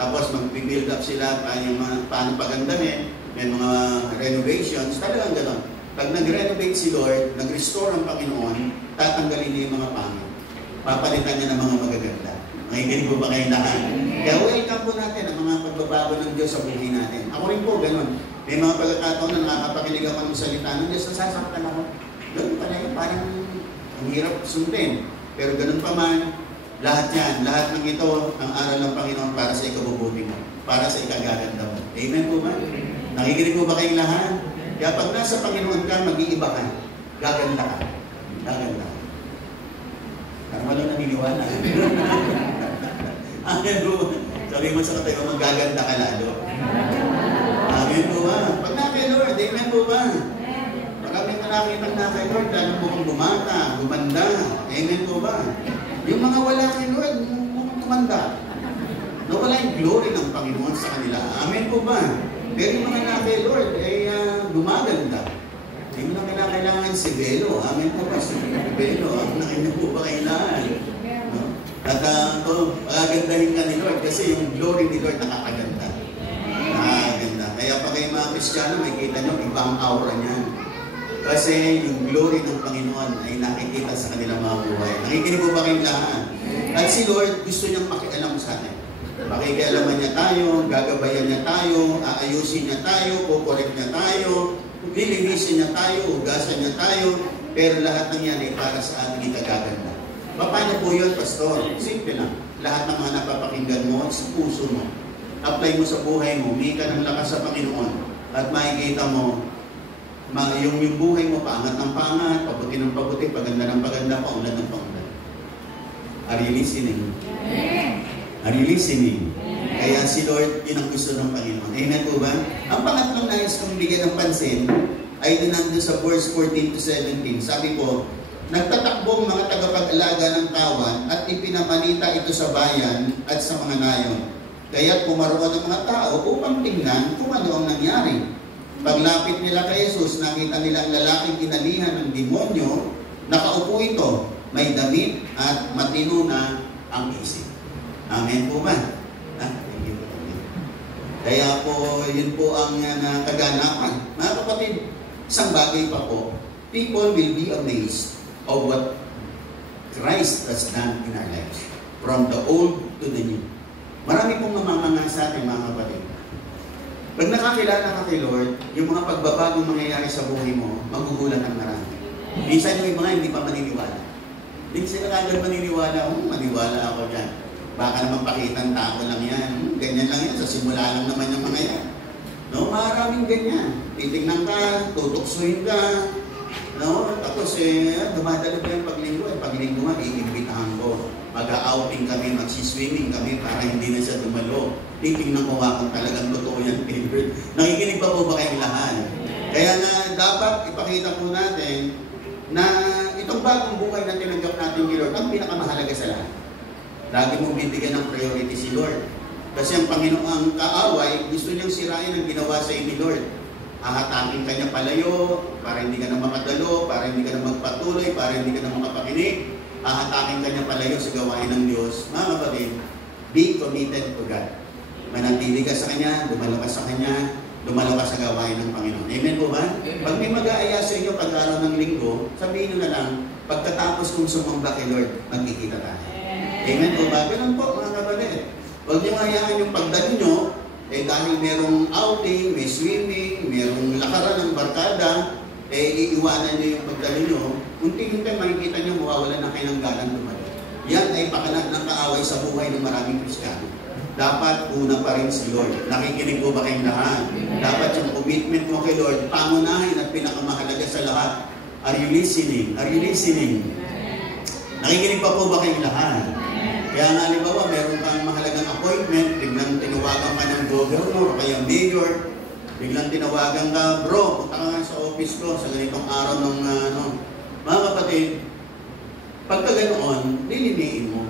Tapos mag-build up sila, paano pagandamin, may mga renovations, talagang gano'n. Pag nag-renovate si Lord, nag-restore ang Panginoon, tatanggalin niya yung mga pangit. Papalitan niya ng mga magaganda. Makikinig po ba kayong lahat? Kaya welcome po natin ang mga pagbabago ng Diyos sa buhay natin. Ako rin po, gano'n. May mga pagkakataon na nakakapakinig ako ng salita ng Diyos, nasasaktan ako. Ganun pala yun, parang ang hirap sundin. Pero ganun pa man, lahat yan, lahat ng ito, ang aral ng Panginoon para sa ikabubuti mo, para sa ikagaganda mo. Amen po ba? Nakikinig po ba kayong lahat? Kaya pag nasa Panginoon ka, mag-iiba ka. Gaganda ka. Gaganda ka. Parang walang naniniwala. Amen po ba? Sabi mo sa katayo, magaganda ka lalo. Amen po ba? Pag na kay Lord, amen po ba? Maraming nakakitang na kay Lord, lalo po kung bumata, gumanda. Amen po ba? Yung mga wala kay Lord, mukhang kumanda. Nawala yung glory ng Panginoon sa kanila. Amen po ba? Pero yung mga na kay Lord ay gumaganda. Hindi mo na kailangan si Belo. Amen po ba? Si Belo. Nakinig po ba kailangan? No? At pagagandahin ka ni Lord kasi yung glory ni Lord nakakaganda. Nakakaganda. Kaya pag kayo mga Kristiyano, may kita nyo, ibang aura niyan. Kasi yung glory ng Panginoon ay nakikita sa kanilang mga buhay. Nakikinig po ba kayong lahat? At si Lord gusto niyang makialam sa atin. Makikialaman niya tayo, gagabayan niya tayo, aayusin niya tayo, kukorek niya tayo, lilinisin niya tayo, hugasan niya tayo, pero lahat ng yan ay para sa ating ikagaganda. Paano po yun, Pastor? Simple lang. lahat ng mga napapakinggan mo sa puso mo. Apply mo sa buhay mo, may ka ng lakas sa Panginoon. At makikita mo, yung buhay mo, paangat ng paangat, pabuti ng pabuti, paganda ng paganda, paunlad ng paunlad. Are you listening? Are you listening? Kaya si Lord, yun ang gusto ng Panginoon. Amen po ba? Ang pangatlong nais kong bigyan ng pansin ay nandun sa verse 14 to 17. Sabi ko, nagtatakbong mga tagapag-alaga ng kawan at ipinamalita ito sa bayan at sa mga nayon. Kaya't pumaroon ang mga tao upang tingnan kung ano ang nangyari. Paglapit nila kay Jesus, nakita nila ang lalaking inalihan ng demonyo, nakaupo ito, may damit at matino na ang isip. Amen po ba? Thank you. Kaya po, yun po ang kaganapan. Mga kapatid, isang bagay pa po, people will be amazed of what Christ has done in our lives. From the old to the new. Marami pong mamamanga sa atin, mga kapatid. Pag nakakilala ka kay Lord, yung mga pagbabagong mangyayari sa buhay mo, magugulat ang marami. Minsan yung mga hindi pa maniniwala. Hindi sila kagad maniniwala, maniwala ako dyan. Baka naman pakitang tako lang yan. Ganyan lang yan, sa simula lang naman yung mga yan. No, maraming ganyan. Titignan ka, tutuksuin ka. No, tapos dumadalo pa yung paglinggo. Paglinggo nga, iimbitahan ko. Mag-outing kami, magsiswimming kami para hindi na siya dumalo. Titignan ko nga kung talagang totoo yan, Pedro. Nakikinig pa po ba kayong lahat? Kaya na dapat ipakita po natin na itong bagong buhay na tinanggap natin ni Lord, ang pinakamahalaga sa lahat. Lagi mong bibigyan ng priority si Lord. Kasi ang Panginoon, ang kaaway, gusto niyang sirain ang ginawa sa iyo ni Lord. Hahatakin ka niya palayo, para hindi ka na makadalo, para hindi ka na magpatuloy, para hindi ka na makapakinig. Hahatakin ka niya palayo sa gawain ng Diyos. Mga kapatid, be committed to God. Manatili ka sa Kanya, dumalo ka sa Kanya, dumalo ka sa gawain ng Panginoon. Amen po ba? Amen. Pag may mag-aaya sa inyo pag-araw ng linggo, sabihin nyo na lang, pagkatapos kong sumamba kay Lord, magkikita tayo. Amen po ba? Ganun po, mga kapatid. Huwag niyo hayaan yung pagdalo nyo, dahil merong outing, may swimming, merong lakaran ng barkada, iiwanan nyo yung pagdalo nyo, unti-unti makikita nyo, mawawala na kayo ng galang dumalo. Yan ay pakalat ng kaaway sa buhay ng maraming Kristiyano. Dapat una pa rin si Lord. Nakikinig po ba kayong lahat? Dapat yung commitment mo kay Lord, pangunahin at pinakamahalaga sa lahat. Are you listening? Are you listening? Nakikinig pa po ba kayong lahat? Kaya nga, halimbawa, meron kang mahalagang appointment, biglang tinawagan ka ng governor o kaya mayor, biglang tinawagan ka, bro, punta ka nga sa office ko sa ganitong araw ng mga kapatid, pagka ganoon, liliniin mo.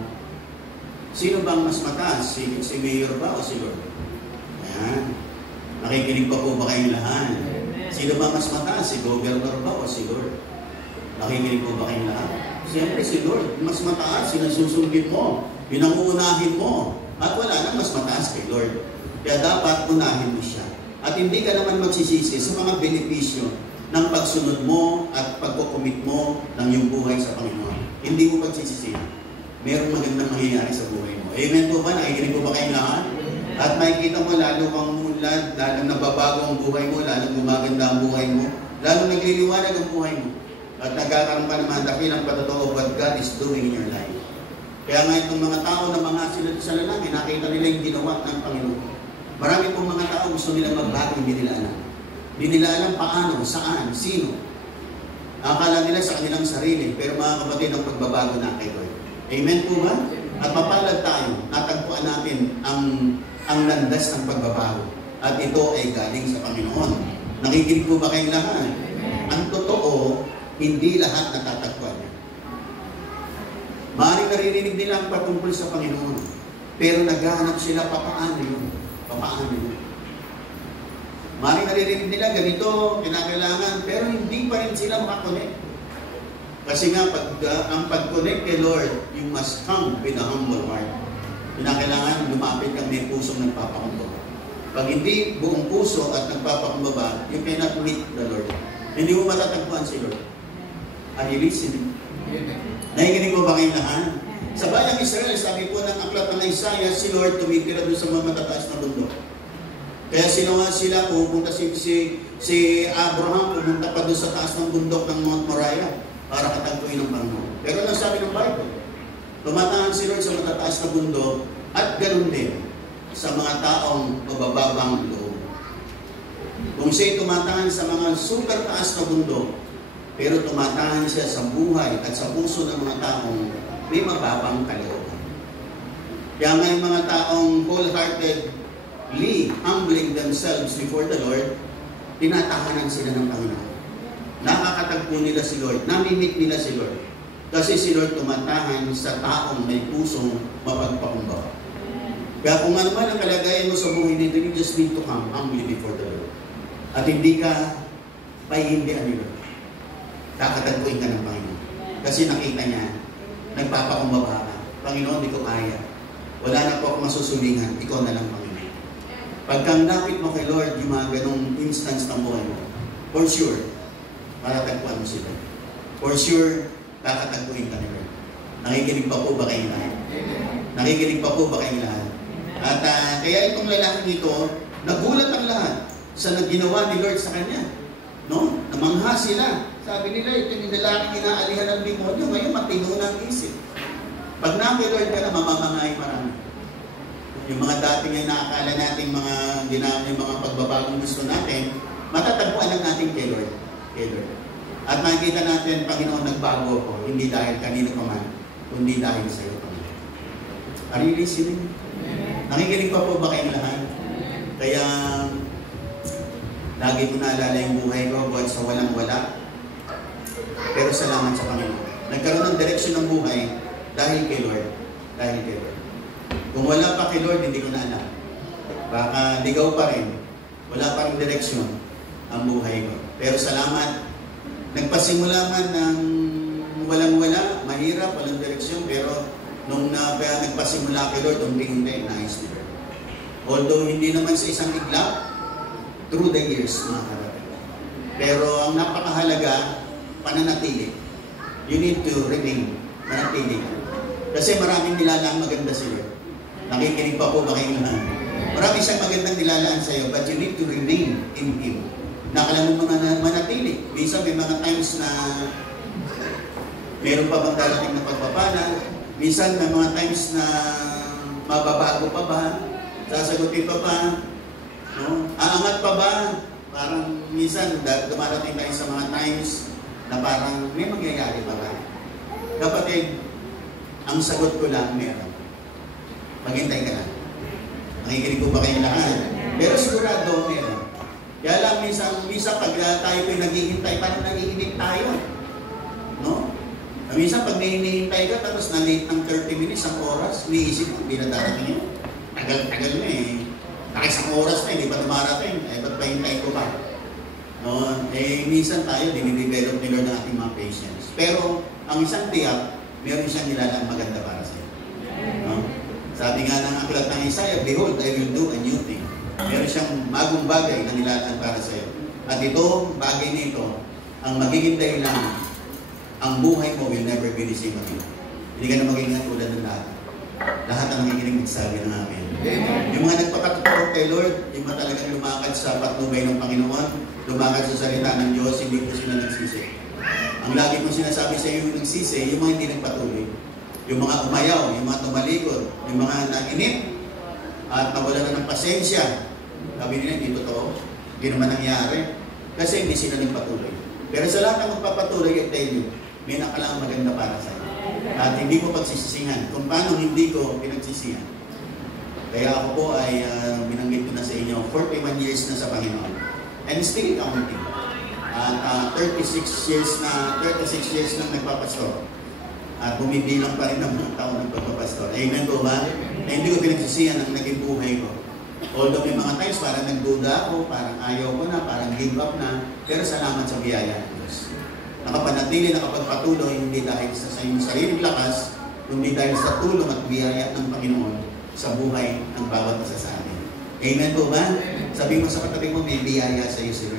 Sino bang mas mataas? Si mayor ba o si Lord? Ayan. Nakikinig pa po ba kayong lahat? Sino ba mas mataas? Si governor ba o si Lord? Nakikinig po ba kayong lahat? Siyempre si Lord, mas mataas, sinasusunggin mo, pinanguunahin mo, at wala na mas mataas kay Lord. Kaya dapat unahin mo siya. At hindi ka naman magsisisi sa mga benepisyo ng pagsunod mo at pagkukumit mo ng iyong buhay sa Panginoon. Hindi mo magsisisi. Merong magandang mangyayari sa buhay mo. Amen po ba? Nakikinig po ba kayong lahat? At makikita mo lalo kang mulad, lalo nababago ang buhay mo, lalo gumaganda ang buhay mo, lalo nagliliwanag ang buhay mo. At nagkakaroon pa naman dakilang patotoo what God is doing in your life. Kaya nga itong mga tao na mga sila sa lalaki, nakita nila yung ginawa ng Panginoon. Marami pong mga tao gusto nilang magbago, hindi nila alam. Hindi nila alam paano, saan, sino. Akala nila sa kanilang sarili, pero mga kapatid, ang pagbabago na kay Lord. Amen po ba? At mapalad tayo, natagpuan natin ang landas ng pagbabago. At ito ay galing sa Panginoon. Nakikinig po ba kayong lahat? Ang totoo, hindi lahat natatagpuan niya. Maaaring naririnig nila ang patungkol sa Panginoon. Pero naghahanap sila, papaano yun? Papaano yun? Maaaring naririnig nila, ganito, kinakailangan, pero hindi pa rin sila makakonect. Kasi nga, ang pag-connect kay Lord, you must come with a humble heart. Kinakailangan lumapit kang may pusong nagpapakumbaba. Pag hindi buong puso at nagpapakumbaba, you cannot meet the Lord. Hindi mo matatagpuan si Lord. Are you listening? Nakikinig mo ba kayong lahat? Sa bayang Israel, sabi po ng aklat ng Isaiah, si Lord tumitira doon sa mga matataas na bundok. Kaya sinawa sila, pupunta si Abraham, pumunta pa doon sa taas ng bundok ng Mount Moriah para katagpuin ng Panginoon. Pero ano sabi ng Bible? Tumatahan si Lord sa matataas na bundok at ganun din sa mga taong mabababang loob. Kung siya'y tumatahan sa mga super taas na bundok, pero tumatahan siya sa buhay at sa puso ng mga taong may mababang kalooban. Kaya may mga taong wholeheartedly humbling themselves before the Lord, tinatahanan sila ng Panginoon. Nakakatagpo nila si Lord, namimit nila si Lord. Kasi si Lord tumatahan sa taong may pusong mapagpakumbaba. Kaya kung ano man ang kalagayan mo sa buhay nito, you just need to come humbly before the Lord. At hindi ka pahihindihan ni Lord. Kakatagpuin ka ng Panginoon. Kasi nakita niya, nagpapakumbaba ka. Panginoon, di ko kaya. Wala na po akong masusulingan. Ikaw na lang, Panginoon. Pagkang lapit mo kay Lord, yung mga ganong instance ng buhay mo, for sure, matatagpuan mo sila. For sure, kakatagpuin ka ni Lord. Nakikinig pa po ba kayong lahat? Nakikinig pa po ba kayong lahat? At kaya itong lalaki nito, nagulat ang lahat sa ginawa ni Lord sa kanya. No? Namangha sila. Sabi nila, ito yung lalaking inaalihan ng demonyo. Ngayon, matino na ang isip. Pag na-kay Lord ka na, mamamangay marami. Yung mga dati ngayon nakakala natin yung mga pagbabagong gusto natin, matatagpuan lang natin kay Lord. Kay Lord. At makikita natin, Panginoon, nagbago ako. Hindi dahil kanino pa man, kundi dahil sa iyo, Panginoon. Are you listening? Nakikinig pa po ba kayong lahat? Kaya, lagi ko naalala yung buhay ko, buhat sa walang-wala. Pero salamat sa Panginoon. Nagkaroon ng direksyon ng buhay dahil kay Lord. Dahil kay Lord. Kung wala pa kay Lord, hindi ko na alam. Baka ligaw pa rin. Wala pa rin direksyon ang buhay ko. Pero salamat. Nagpasimula man ng walang-wala, mahirap, walang direksyon, pero nung nagpasimula kay Lord, unti-unti, nais ni Lord. Although hindi naman sa isang iglap, through the years, mga karating. Pero ang napakahalaga, pananatili. You need to remain, manatili. Kasi maraming nilalaan maganda si Lord. Nakikinig pa po ba kayong lahat? Marami siyang magandang nilalaan sa iyo, but you need to remain in Him. Nakala mo mga manatili. Minsan may mga times na meron pa bang darating na pagpapala. Minsan may mga times na mababago pa ba? Sasagutin pa ba? No? Aangat pa ba? Parang minsan dumarating tayo sa mga times na parang may mangyayari pa ba? Kapatid, ang sagot ko lang meron. Maghintay ka lang. Nakikinig ko ba kayong lahat? Pero sigurado meron. Kaya lang, minsan pag tayo po'y naghihintay, parang nagiinig tayo. No? Minsan pag hinihintay ka, tapos na-late ng 30 minutes, ang oras, iniisip mo, hindi na darating yun. Tagal na eh. Nakisang oras na, hindi pa dumarating. Ba't pa hintay ko pa? No? Minsan tayo, dinidevelop ni Lord ang ating mga patience. Pero, ang isang tiyak, meron siyang nilalang maganda para sa'yo. No? Sabi nga ng aklat ng Isaiah, behold, I will do a new thing. Meron siyang bagong bagay na nilalaan para sa iyo. At ito, bagay nito, ang magiging dahilan, ang buhay mo will never be the same again. Hindi ka na magiging tulad ng lahat. Lahat ang nakikinig magsabi ng amin. Yung mga nagpakatotoo kay Lord, yung mga talagang lumakad sa patnubay ng Panginoon, lumakad sa salita ng Diyos, hindi po sila nagsisi. Ang lagi kong sinasabi sa iyo yung nagsisi, yung mga hindi nagpatuloy. Yung mga umayaw, yung mga tumalikod, yung mga naginip, at nawala na ng pasensya. Sabi nila, hindi totoo. Hindi naman nangyari. Kasi hindi sila nagpatuloy. Pero sa lahat ng magpapatuloy, I tell you, may nakalang maganda para sa iyo. At hindi ko pagsisisihan. Kung paano hindi ko pinagsisihan. Kaya ako po ay binanggit ko na sa inyo, 41 years na sa Panginoon. And still counting. At 36 years na nagpapastor. At bumibilang pa rin ng mga taon ng pagpapastor. Amen po ba? Na hindi ko pinagsisihan ang naging buhay ko. Although may mga times parang nagduda ako, parang ayaw ko na, parang give up na, pero salamat sa biyaya ng Diyos. Nakapanatili, nakapagpatuloy, hindi dahil sa iyong sariling lakas, kundi dahil sa tulong at biyaya ng Panginoon sa buhay ng bawat isa sa atin. Amen po ba? Sabi mo sa katabi mo, may biyaya sa iyo, Sir.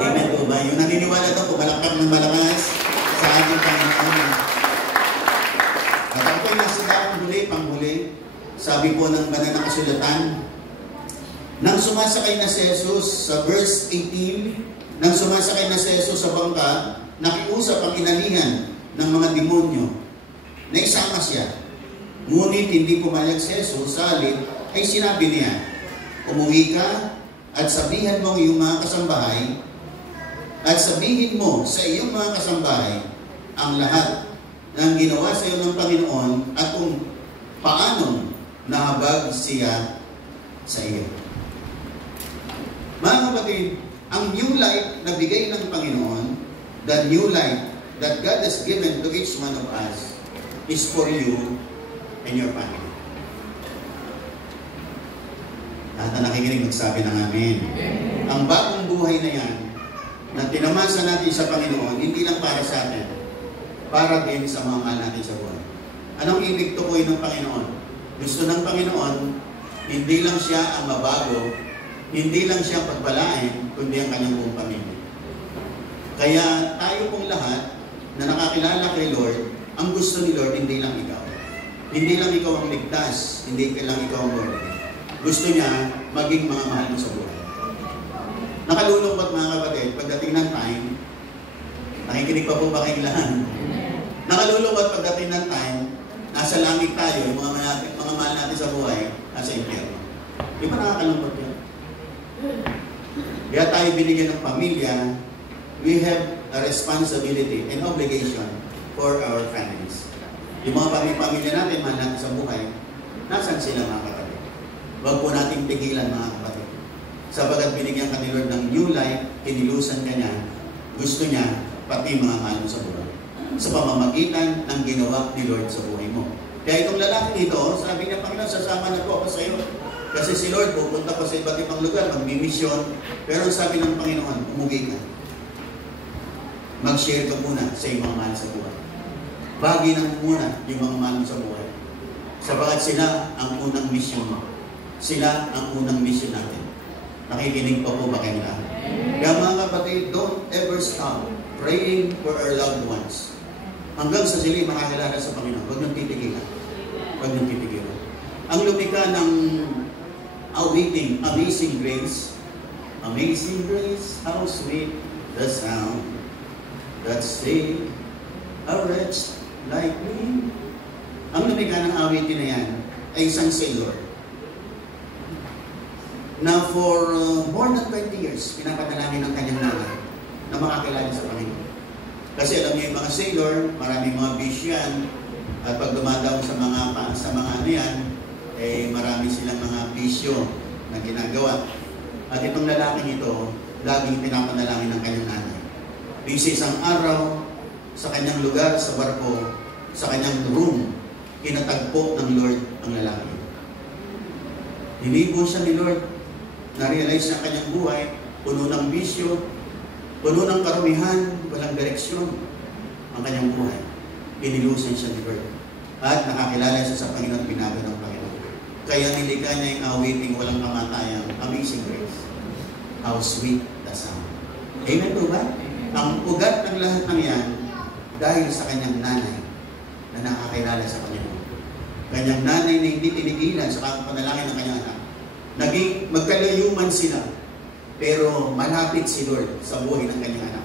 Amen po ba? Yung naniniwala daw po, malakpak ng malakas sa ating Panginoon. At ako ay nasa daang panghuli, sabi po ng banal na kasulatan, nang sumasakay na si Jesus sa verse 18, nang sumasakay na si Jesus sa bangka, nakiusap ang inalihan ng mga demonyo na isama siya. Ngunit hindi pumayag si Jesus, sa halip ay sinabi niya, umuwi ka at sabihin mo ang iyong mga kasambahay at sabihin mo sa iyong mga kasambahay ang lahat ng ginawa sa iyo ng Panginoon at kung paano nahabag siya sa iyo. Mga kapatid, ang new life na bigay ng Panginoon, the new life that God has given to each one of us, is for you and your family. At ang nakikinig magsabi ng amen. Ang bagong buhay na yan, na tinamasa natin sa Panginoon, hindi lang para sa atin, para din sa mga mahal natin sa buhay. Anong ibig tukoy ng Panginoon? Gusto ng Panginoon, hindi lang siya ang mabago, hindi lang siya pagbalain, kundi ang kanyang buong pamilya. Kaya tayo pong lahat na nakakilala kay Lord, ang gusto ni Lord, hindi lang ikaw. Hindi lang ikaw ang ligtas, hindi lang ikaw ang Lord. Gusto niya maging mga mahal mo sa buhay. Nakalulungkot mga kapatid, pagdating ng time, nakikinig pa po ba kayong lahat? Nakalulungkot pagdating ng time, nasa langit tayo, yung mga mahal natin sa buhay, nasa impyerno. Di ba nakakalungkot yun? Kaya tayo binigyan ng pamilya, we have a responsibility and obligation for our families. Yung mga pamilya natin, mahal natin sa buhay, nasan sila mga kapatid? Huwag po nating pigilan mga kapatid. Sabagat binigyan ka ni Lord ng new life, kinilusan ka niya, gusto niya, pati mga mahal mo sa buhay. Sa pamamagitan ng ginawa ni Lord sa buhay mo. Kaya itong lalaki dito, sabi niya, Panginoon, sasama na po ako sa iyo. Kasi si Lord, pupunta ko sa iba't ibang lugar, magmimisyon. Pero sabi ng Panginoon, umuwi ka. Mag-share ka muna sa iyong mga mahal sa buhay. Bagi nang muna yung mga mahal mo sa buhay. Sabagat sila ang unang mission mo. Sila ang unang mission natin. Nakikinig pa po ba kayo lahat? Kaya mga kapatid, don't ever stop praying for our loved ones. Hanggang sa sila makakilala sa Panginoon. Huwag nang titigilan. Huwag nang titigilan. Ang lumika ng awiting Amazing Grace, Amazing Grace, how sweet the sound that saved a wretch like me. Ang lumika ng awitin na yan ay isang sailor na for more than 20 years, pinapadalangin ng kanyang nanay na makakilala sa Panginoon. Kasi alam niyo yung mga sailor, maraming mga bisyo yan, at pag dumadaw sa mga ano yan, eh marami silang mga bisyo na ginagawa. At itong lalaking ito, laging pinapadalangin ng kanyang nanay. Sa isang araw, sa kanyang lugar, sa barko, sa kanyang room, kinatagpo ng Lord ang lalaki. Hinibo siya ni Lord. Na-realize na kanyang buhay, puno ng bisyo, puno ng karumihan, walang direksyon ang kanyang buhay. Inilusan siya ni Lord. At nakakilala siya sa Panginoon, binago ng Panginoon. Kaya nilikha niya yung awiting walang kamatayang Amazing Grace. How sweet the sound. Amen po ba? Ang ugat ng lahat ng yan, dahil sa kanyang nanay na nakakilala sa Panginoon. Kanyang nanay na hindi tinigilan sa panalangin ng kanyang anak. Naging magkalayuman sila, pero malapit si Lord sa buhay ng kanyang anak.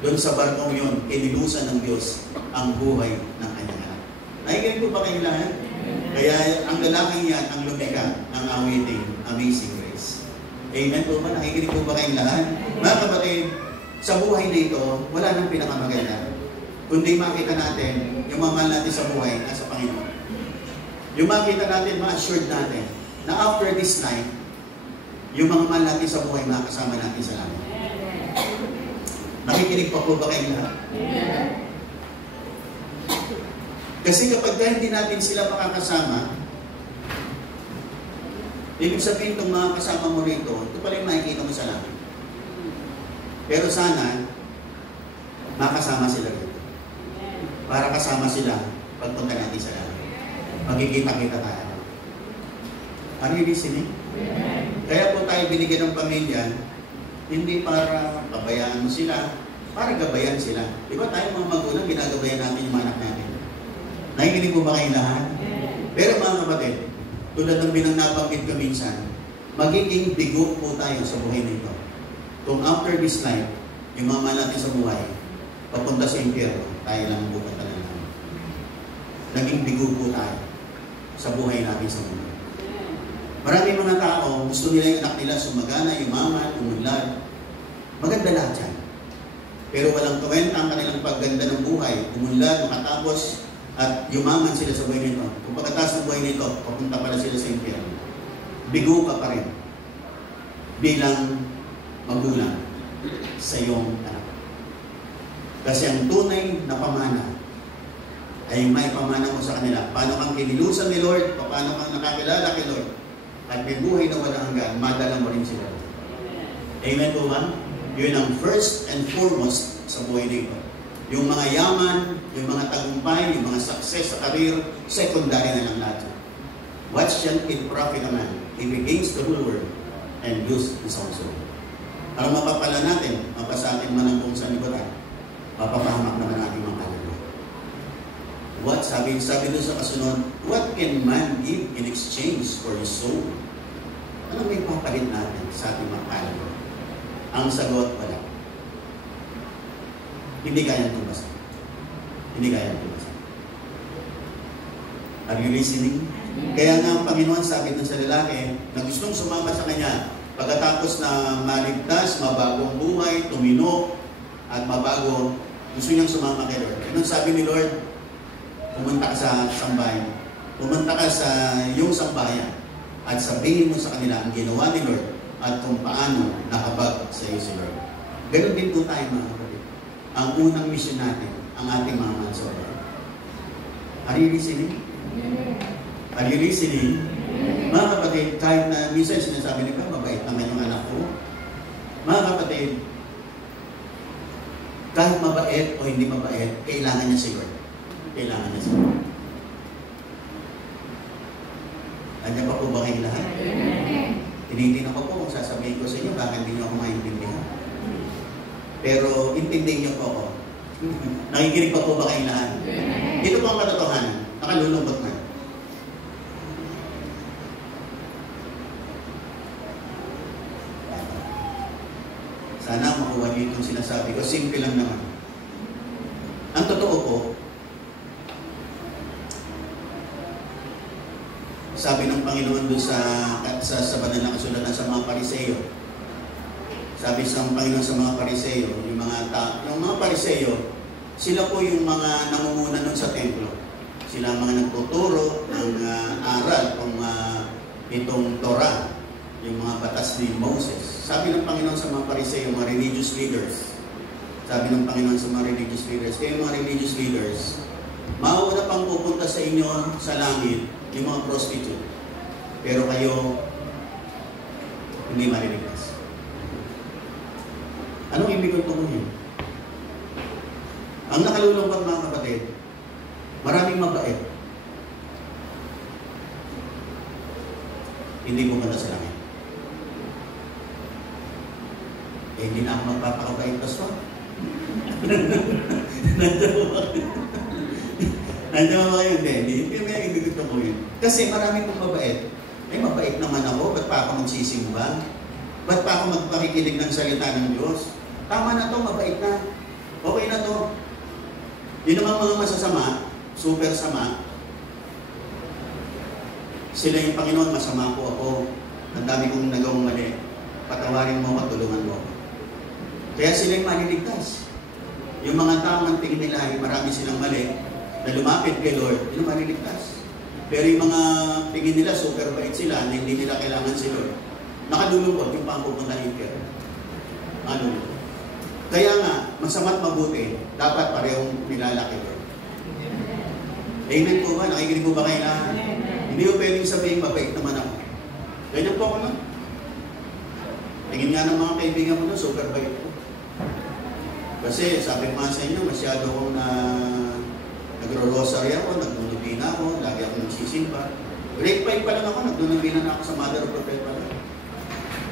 Doon sa barkong yun, kinilusan ng Diyos ang buhay ng kanyang anak. Nakikinig po ba kayo lahat? Kaya ang lalaking yan, ang lumika, ang awiting Amazing Grace. Amen po ba? Nakikinig po ba kayo lahat? Mga kapatid, sa buhay na ito, wala nang pinakamaganda. Kundi makita natin, yung mga mahal natin sa buhay, nasa Panginoon. Yung makita natin, ma-assured natin, na after this life, yung mga mahal natin sa buhay, makasama natin sa langit. Nakikinig pa po ba kayo lahat? Kasi kapag hindi natin sila makakasama, ibig sabihin itong mga kasama mo rito, ito pala yung makikita mo sa langit. Pero sana, makasama sila rito. Para kasama sila pagpunta natin sa langit. Magkikita-kita tayo. Are you listening? Kaya po tayo binigyan ng pamilya, hindi para pabayaan mo sila, para gabayan sila. Di ba tayo mga magulang, ginagabayan natin yung anak natin. Nakikinig po ba kayong lahat? Pero mga kapatid, tulad ng binangnabanggit ko minsan, magiging bigo po tayo sa buhay nito. Kung after this life, yung mga mahal natin sa buhay, papunta sa impyerno, tayo lang pupunta na lang. naging bigo po tayo sa buhay natin sa mundo. Maraming mga tao, gusto nila yung anak nila sumagana, yumaman, umunlad. Maganda lahat yan. Pero walang kwenta ang kanilang pagganda ng buhay, umunlad, makatapos, at yumaman sila sa buhay nito. Kung pagkatapos ng buhay nito, papunta pala sila sa impyerno. Bigo ka pa rin bilang magulang sa iyong anak. Kasi ang tunay na pamana ay may pamana mo sa kanila. Paano kang kinilusan ni Lord, paano kang nakakilala kay Lord, at may buhay na walang hanggan, madala mo rin sila. Amen po ba? Yun ang first and foremost sa buhay nito. Yung mga yaman, yung mga tagumpay, yung mga success sa career, secondary na lang lahat. What shall it profit a man if he gains the whole world and lose his own soul? Ang mapapala natin, mapasatin man ang buong sanlibutan, mapapahamak naman natin mga kaluluwa. What? Sabi doon sa kasunod, what can man give in exchange for his soul? Ano may papalit natin sa ating mga kaluluwa? Ang sagot, wala. Hindi kayang tumasan. Hindi kayang tumasan. Are you listening? Kaya nga ang Panginoon sabi dun sa lalaki na gustong sumama sa kanya pagkatapos na maligtas, mabagong buhay, tumino, at mabago, gusto niyang sumama kay Lord. Anong sabi ni Lord? Pumunta ka sa sambayan. Pumunta ka sa iyong sambayan at sabihin mo sa kanila ang ginawa ni Lord at kung paano nakabag sa iyo si Lord. Ganun din po tayo mga kapatid. Ang unang mission natin, ang ating mga mansobra. Are you listening? Are you listening? Mga kapatid, kahit na minsan sinasabi nila, mabait naman yung anak ko. Mga kapatid, kahit mabait o hindi mabait, kailangan niya si Lord. Kailangan niya si Lord. Nandiyan pa po ba kayong lahat? Tinitingnan ko po kung sasabihin ko sa inyo, bakit hindi niyo ako maintindihan. Pero intindihin niyo po ako. Nakikinig pa po ba kayong lahat? Ito po ang katotohanan. Nakalulungkot na. Sana makuha niyo itong sinasabi ko. Simple lang naman. Ang totoo po, sabi ng Panginoon doon sa banal na kasulatan sa mga Pariseo. Sabi sa Panginoon sa mga Pariseo, yung mga Pariseo, sila po yung mga nangunguna nun sa templo. Sila ang mga nagtuturo ng aral kung itong Torah, yung mga batas ni Moses. Sabi ng Panginoon sa mga Pariseo, mga religious leaders. Sabi ng Panginoon sa mga religious leaders, kayo mga religious leaders, mauna pang pupunta sa inyo sa langit yung mga prostitute. Pero kayo, hindi mariligtas. Anong ibig kong tunguhin? Ang nakalulungkot mga kapatid, maraming mabait. Hindi pumunta sa langit. Hindi na ako magpapakabait, Pastor. Nandiyan mo kayo, hindi may ibig ko yun. Kasi maraming kong mabait. Mabait naman ako, ba't pa ako magsisimba? Ba't pa ako magpakikinig ng salita ng Diyos? Tama na to, mabait na. Okay na to. Yun naman mga masasama, super sama. Sila yung Panginoon, masama ko ako. Ang dami kong nagawang mali. Patawarin mo ako, tulungan mo ako. Kaya sila yung maliligtas. Yung mga tao ang tingin nila ay marami silang mali, na lumapit kay Lord, yun ang maliligtas. Pero yung mga tingin nila, super bait sila, na hindi nila kailangan si Lord. Nakalulungkot yung pangpupunta ng impyerno. Nakalulungkot. Kaya nga, masama't mabuti, dapat parehong nilalaki Lord. Amen po ba? Nakikinig po ba kayo na? Hindi ko pwedeng sabihin, mabait naman ako. Ganyan po ako nun. Tingin nga ng mga kaibigan ko nun, super bait po. Kasi sabi ko nga sa inyo, masyado akong nagro-rosary ako, nagdunubina ako, lagi ako nagsisimba. Grade 5 pa lang ako, nagdunubina na ako sa Mother of Prophet pa lang.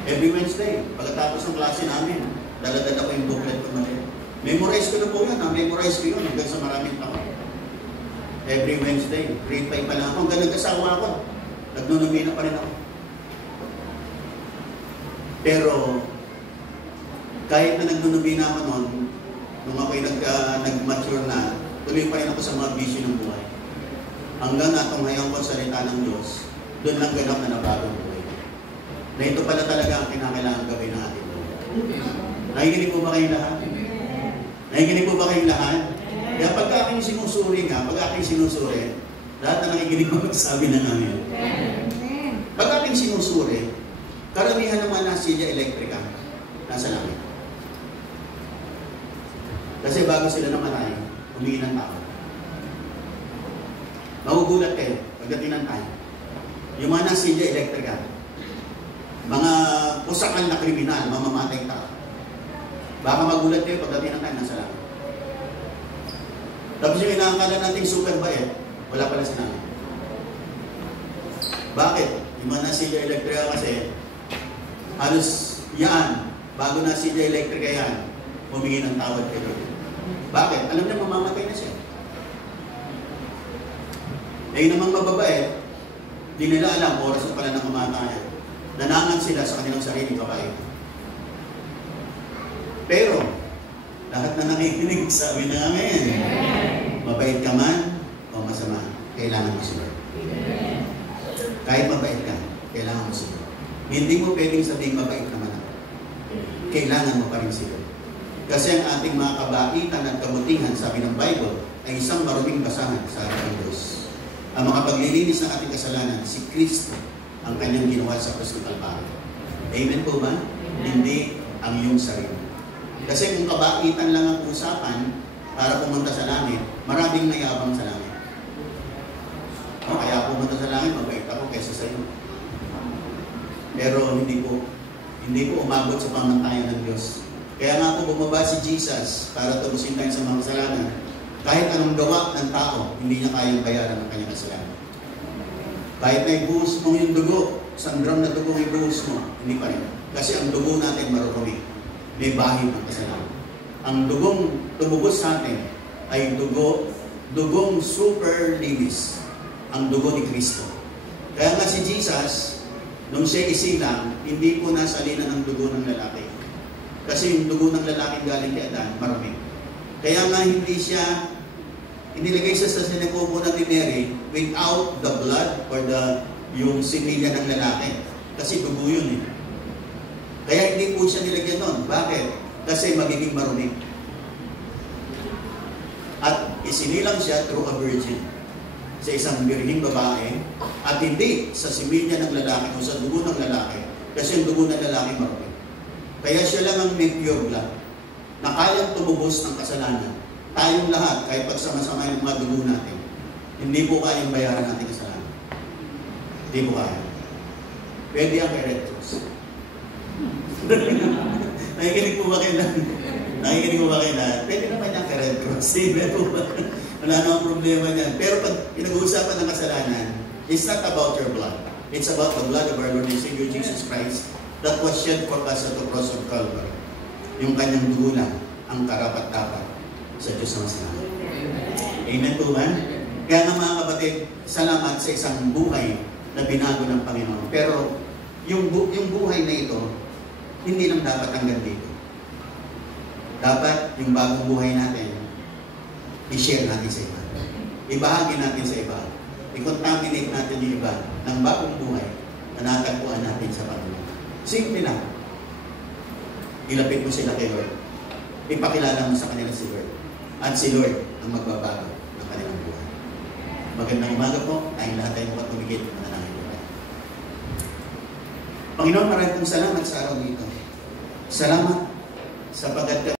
Every Wednesday, pagkatapos ng klase namin, dala-dala ko yung booklet ko mali. Memorize ko na po yun, memorize ko yun hanggang sa maraming taon. Every Wednesday, grade 5 pa lang ako, hanggang nagkasawa ako, nagdunubina pa rin ako. Pero, kahit na nagdunubina ako noon, nung ako'y nag-mature na, tuloy pa rin ako sa mga bisyo ng buhay. hanggang natunghayan ko ang salita ng Diyos, doon lang ganap na nabagong buhay. Na ito pala talaga ang kinakailangan gawin ng ating buhay. Nakikinig po ba kayong lahat? Nakikinig po ba kayong lahat? Kaya pag aking sinusuri nga, pag aking sinusuri, lahat na nakikinig mo magsabi na namin. Pag aking sinusuri, karamihan naman na silya elektrika, nasa langit. Kasi bago sila namatay, humingi ng tao. Magugulat kayo pagdating ng tayo. Yung mga nasilya elektrika, mga pusakan na kriminal, mamamatay tao. Baka magulat kayo pagdating ng tayo, nasa langit. Tapos yung inaakala nating super bait, wala pala sa langit. Bakit? Yung mga nasilya elektrika kasi, halos yan, bago nasilya elektrika yan, humingi ng tawad kayo. Bakit? Alam niya mamamatay na siya. Eh namang mababae, di nila alam, oras na pala ng kamatayan. Nanangan sila sa kanilang sariling babae. Pero, lahat na nakikinig, sabi namin, mabait ka man o masama, kailangan mo sila. Kahit mabait ka, kailangan mo sila. Hindi mo pwedeng sabihin mabait naman ako. Kailangan mo pa rin sila. Kasi ang ating mga kabaitan at kabutihan, sabi ng Bible, ay isang maruming basahan sa harap ng Diyos. Ang makapaglilinis ng ating kasalanan, si Kristo, ang kanyang ginawa sa krus ng Kalbaryo. Amen po ba? Hindi ang iyong sarili. Kasi kung kabaitan lang ang usapan para pumunta sa langit, maraming nayabang sa langit. Kaya pumunta sa langit, mabait ako kaysa sa iyo. Pero hindi po umabot sa pamantayan ng Diyos. Kaya nga po bumaba si Jesus para tapusin tayo sa mga kasalanan. Kahit anong gawa ng tao, hindi niya kayang bayaran ang kanyang kasalanan. Kahit na ibuhos mo yung dugo, isang drum na dugo ibuhos mo, hindi pa rin. Kasi ang dugo natin marurumi. May bahid ng kasalanan. Ang dugong tumubos sa atin ay dugong super linis. Ang dugo ni Kristo. Kaya nga si Jesus, nung siya isilang, hindi po nasalina ng dugo ng lalaki. Kasi yung dugo ng lalaki galing kay Adan, marami. Kaya nga hindi siya, inilagay siya sa sinapupunan ni Mary without the blood or yung similya ng lalaki. Kasi dugo yun eh. Kaya hindi po siya nilagyan nun. Bakit? Kasi magiging marumi. At isinilang siya through a virgin. Sa isang birhing babae. At hindi sa similya ng lalaki o sa dugo ng lalaki. Kasi yung dugo ng lalaki marumi. Kaya siya lang ang may pure blood na kayang tumubos ng kasalanan. Tayong lahat, kahit pagsama-sama yung mga dugo natin, hindi po kayang bayaran natin kasalanan. Hindi po kaya. Pwede ang erectus. Nakikinig po ba kayo na? Nakikinig po ba kayo na? Pwede naman yung erectus. Wala namang problema niyan. Pero pag pinag-uusapan ng kasalanan, it's not about your blood. It's about the blood of our Lord and Savior Jesus Christ that was shed for us at the cross of Calvary. Yung kanyang dugo lang ang karapat-dapat sa Diyos ng Masalanan. Amen po ba? Kaya nga mga kapatid, salamat sa isang buhay na binago ng Panginoon. Pero yung buhay na ito, hindi lang dapat hanggang dito. Dapat yung bagong buhay natin, i-share natin sa iba. Ibahagi natin sa iba. I-contaminate natin yung iba ng bagong buhay na natagpuan natin sa Panginoon. Simple na. Ilapit mo sila kay Lord. Ipakilala mo sa kanila si Lord. At si Lord ang magbabago ng kanilang buhay. Magandang umaga po. Tayong lahat tayo matumigit. Manalangin po tayo. Panginoon, maraming salamat sa araw nito. Salamat sapagkat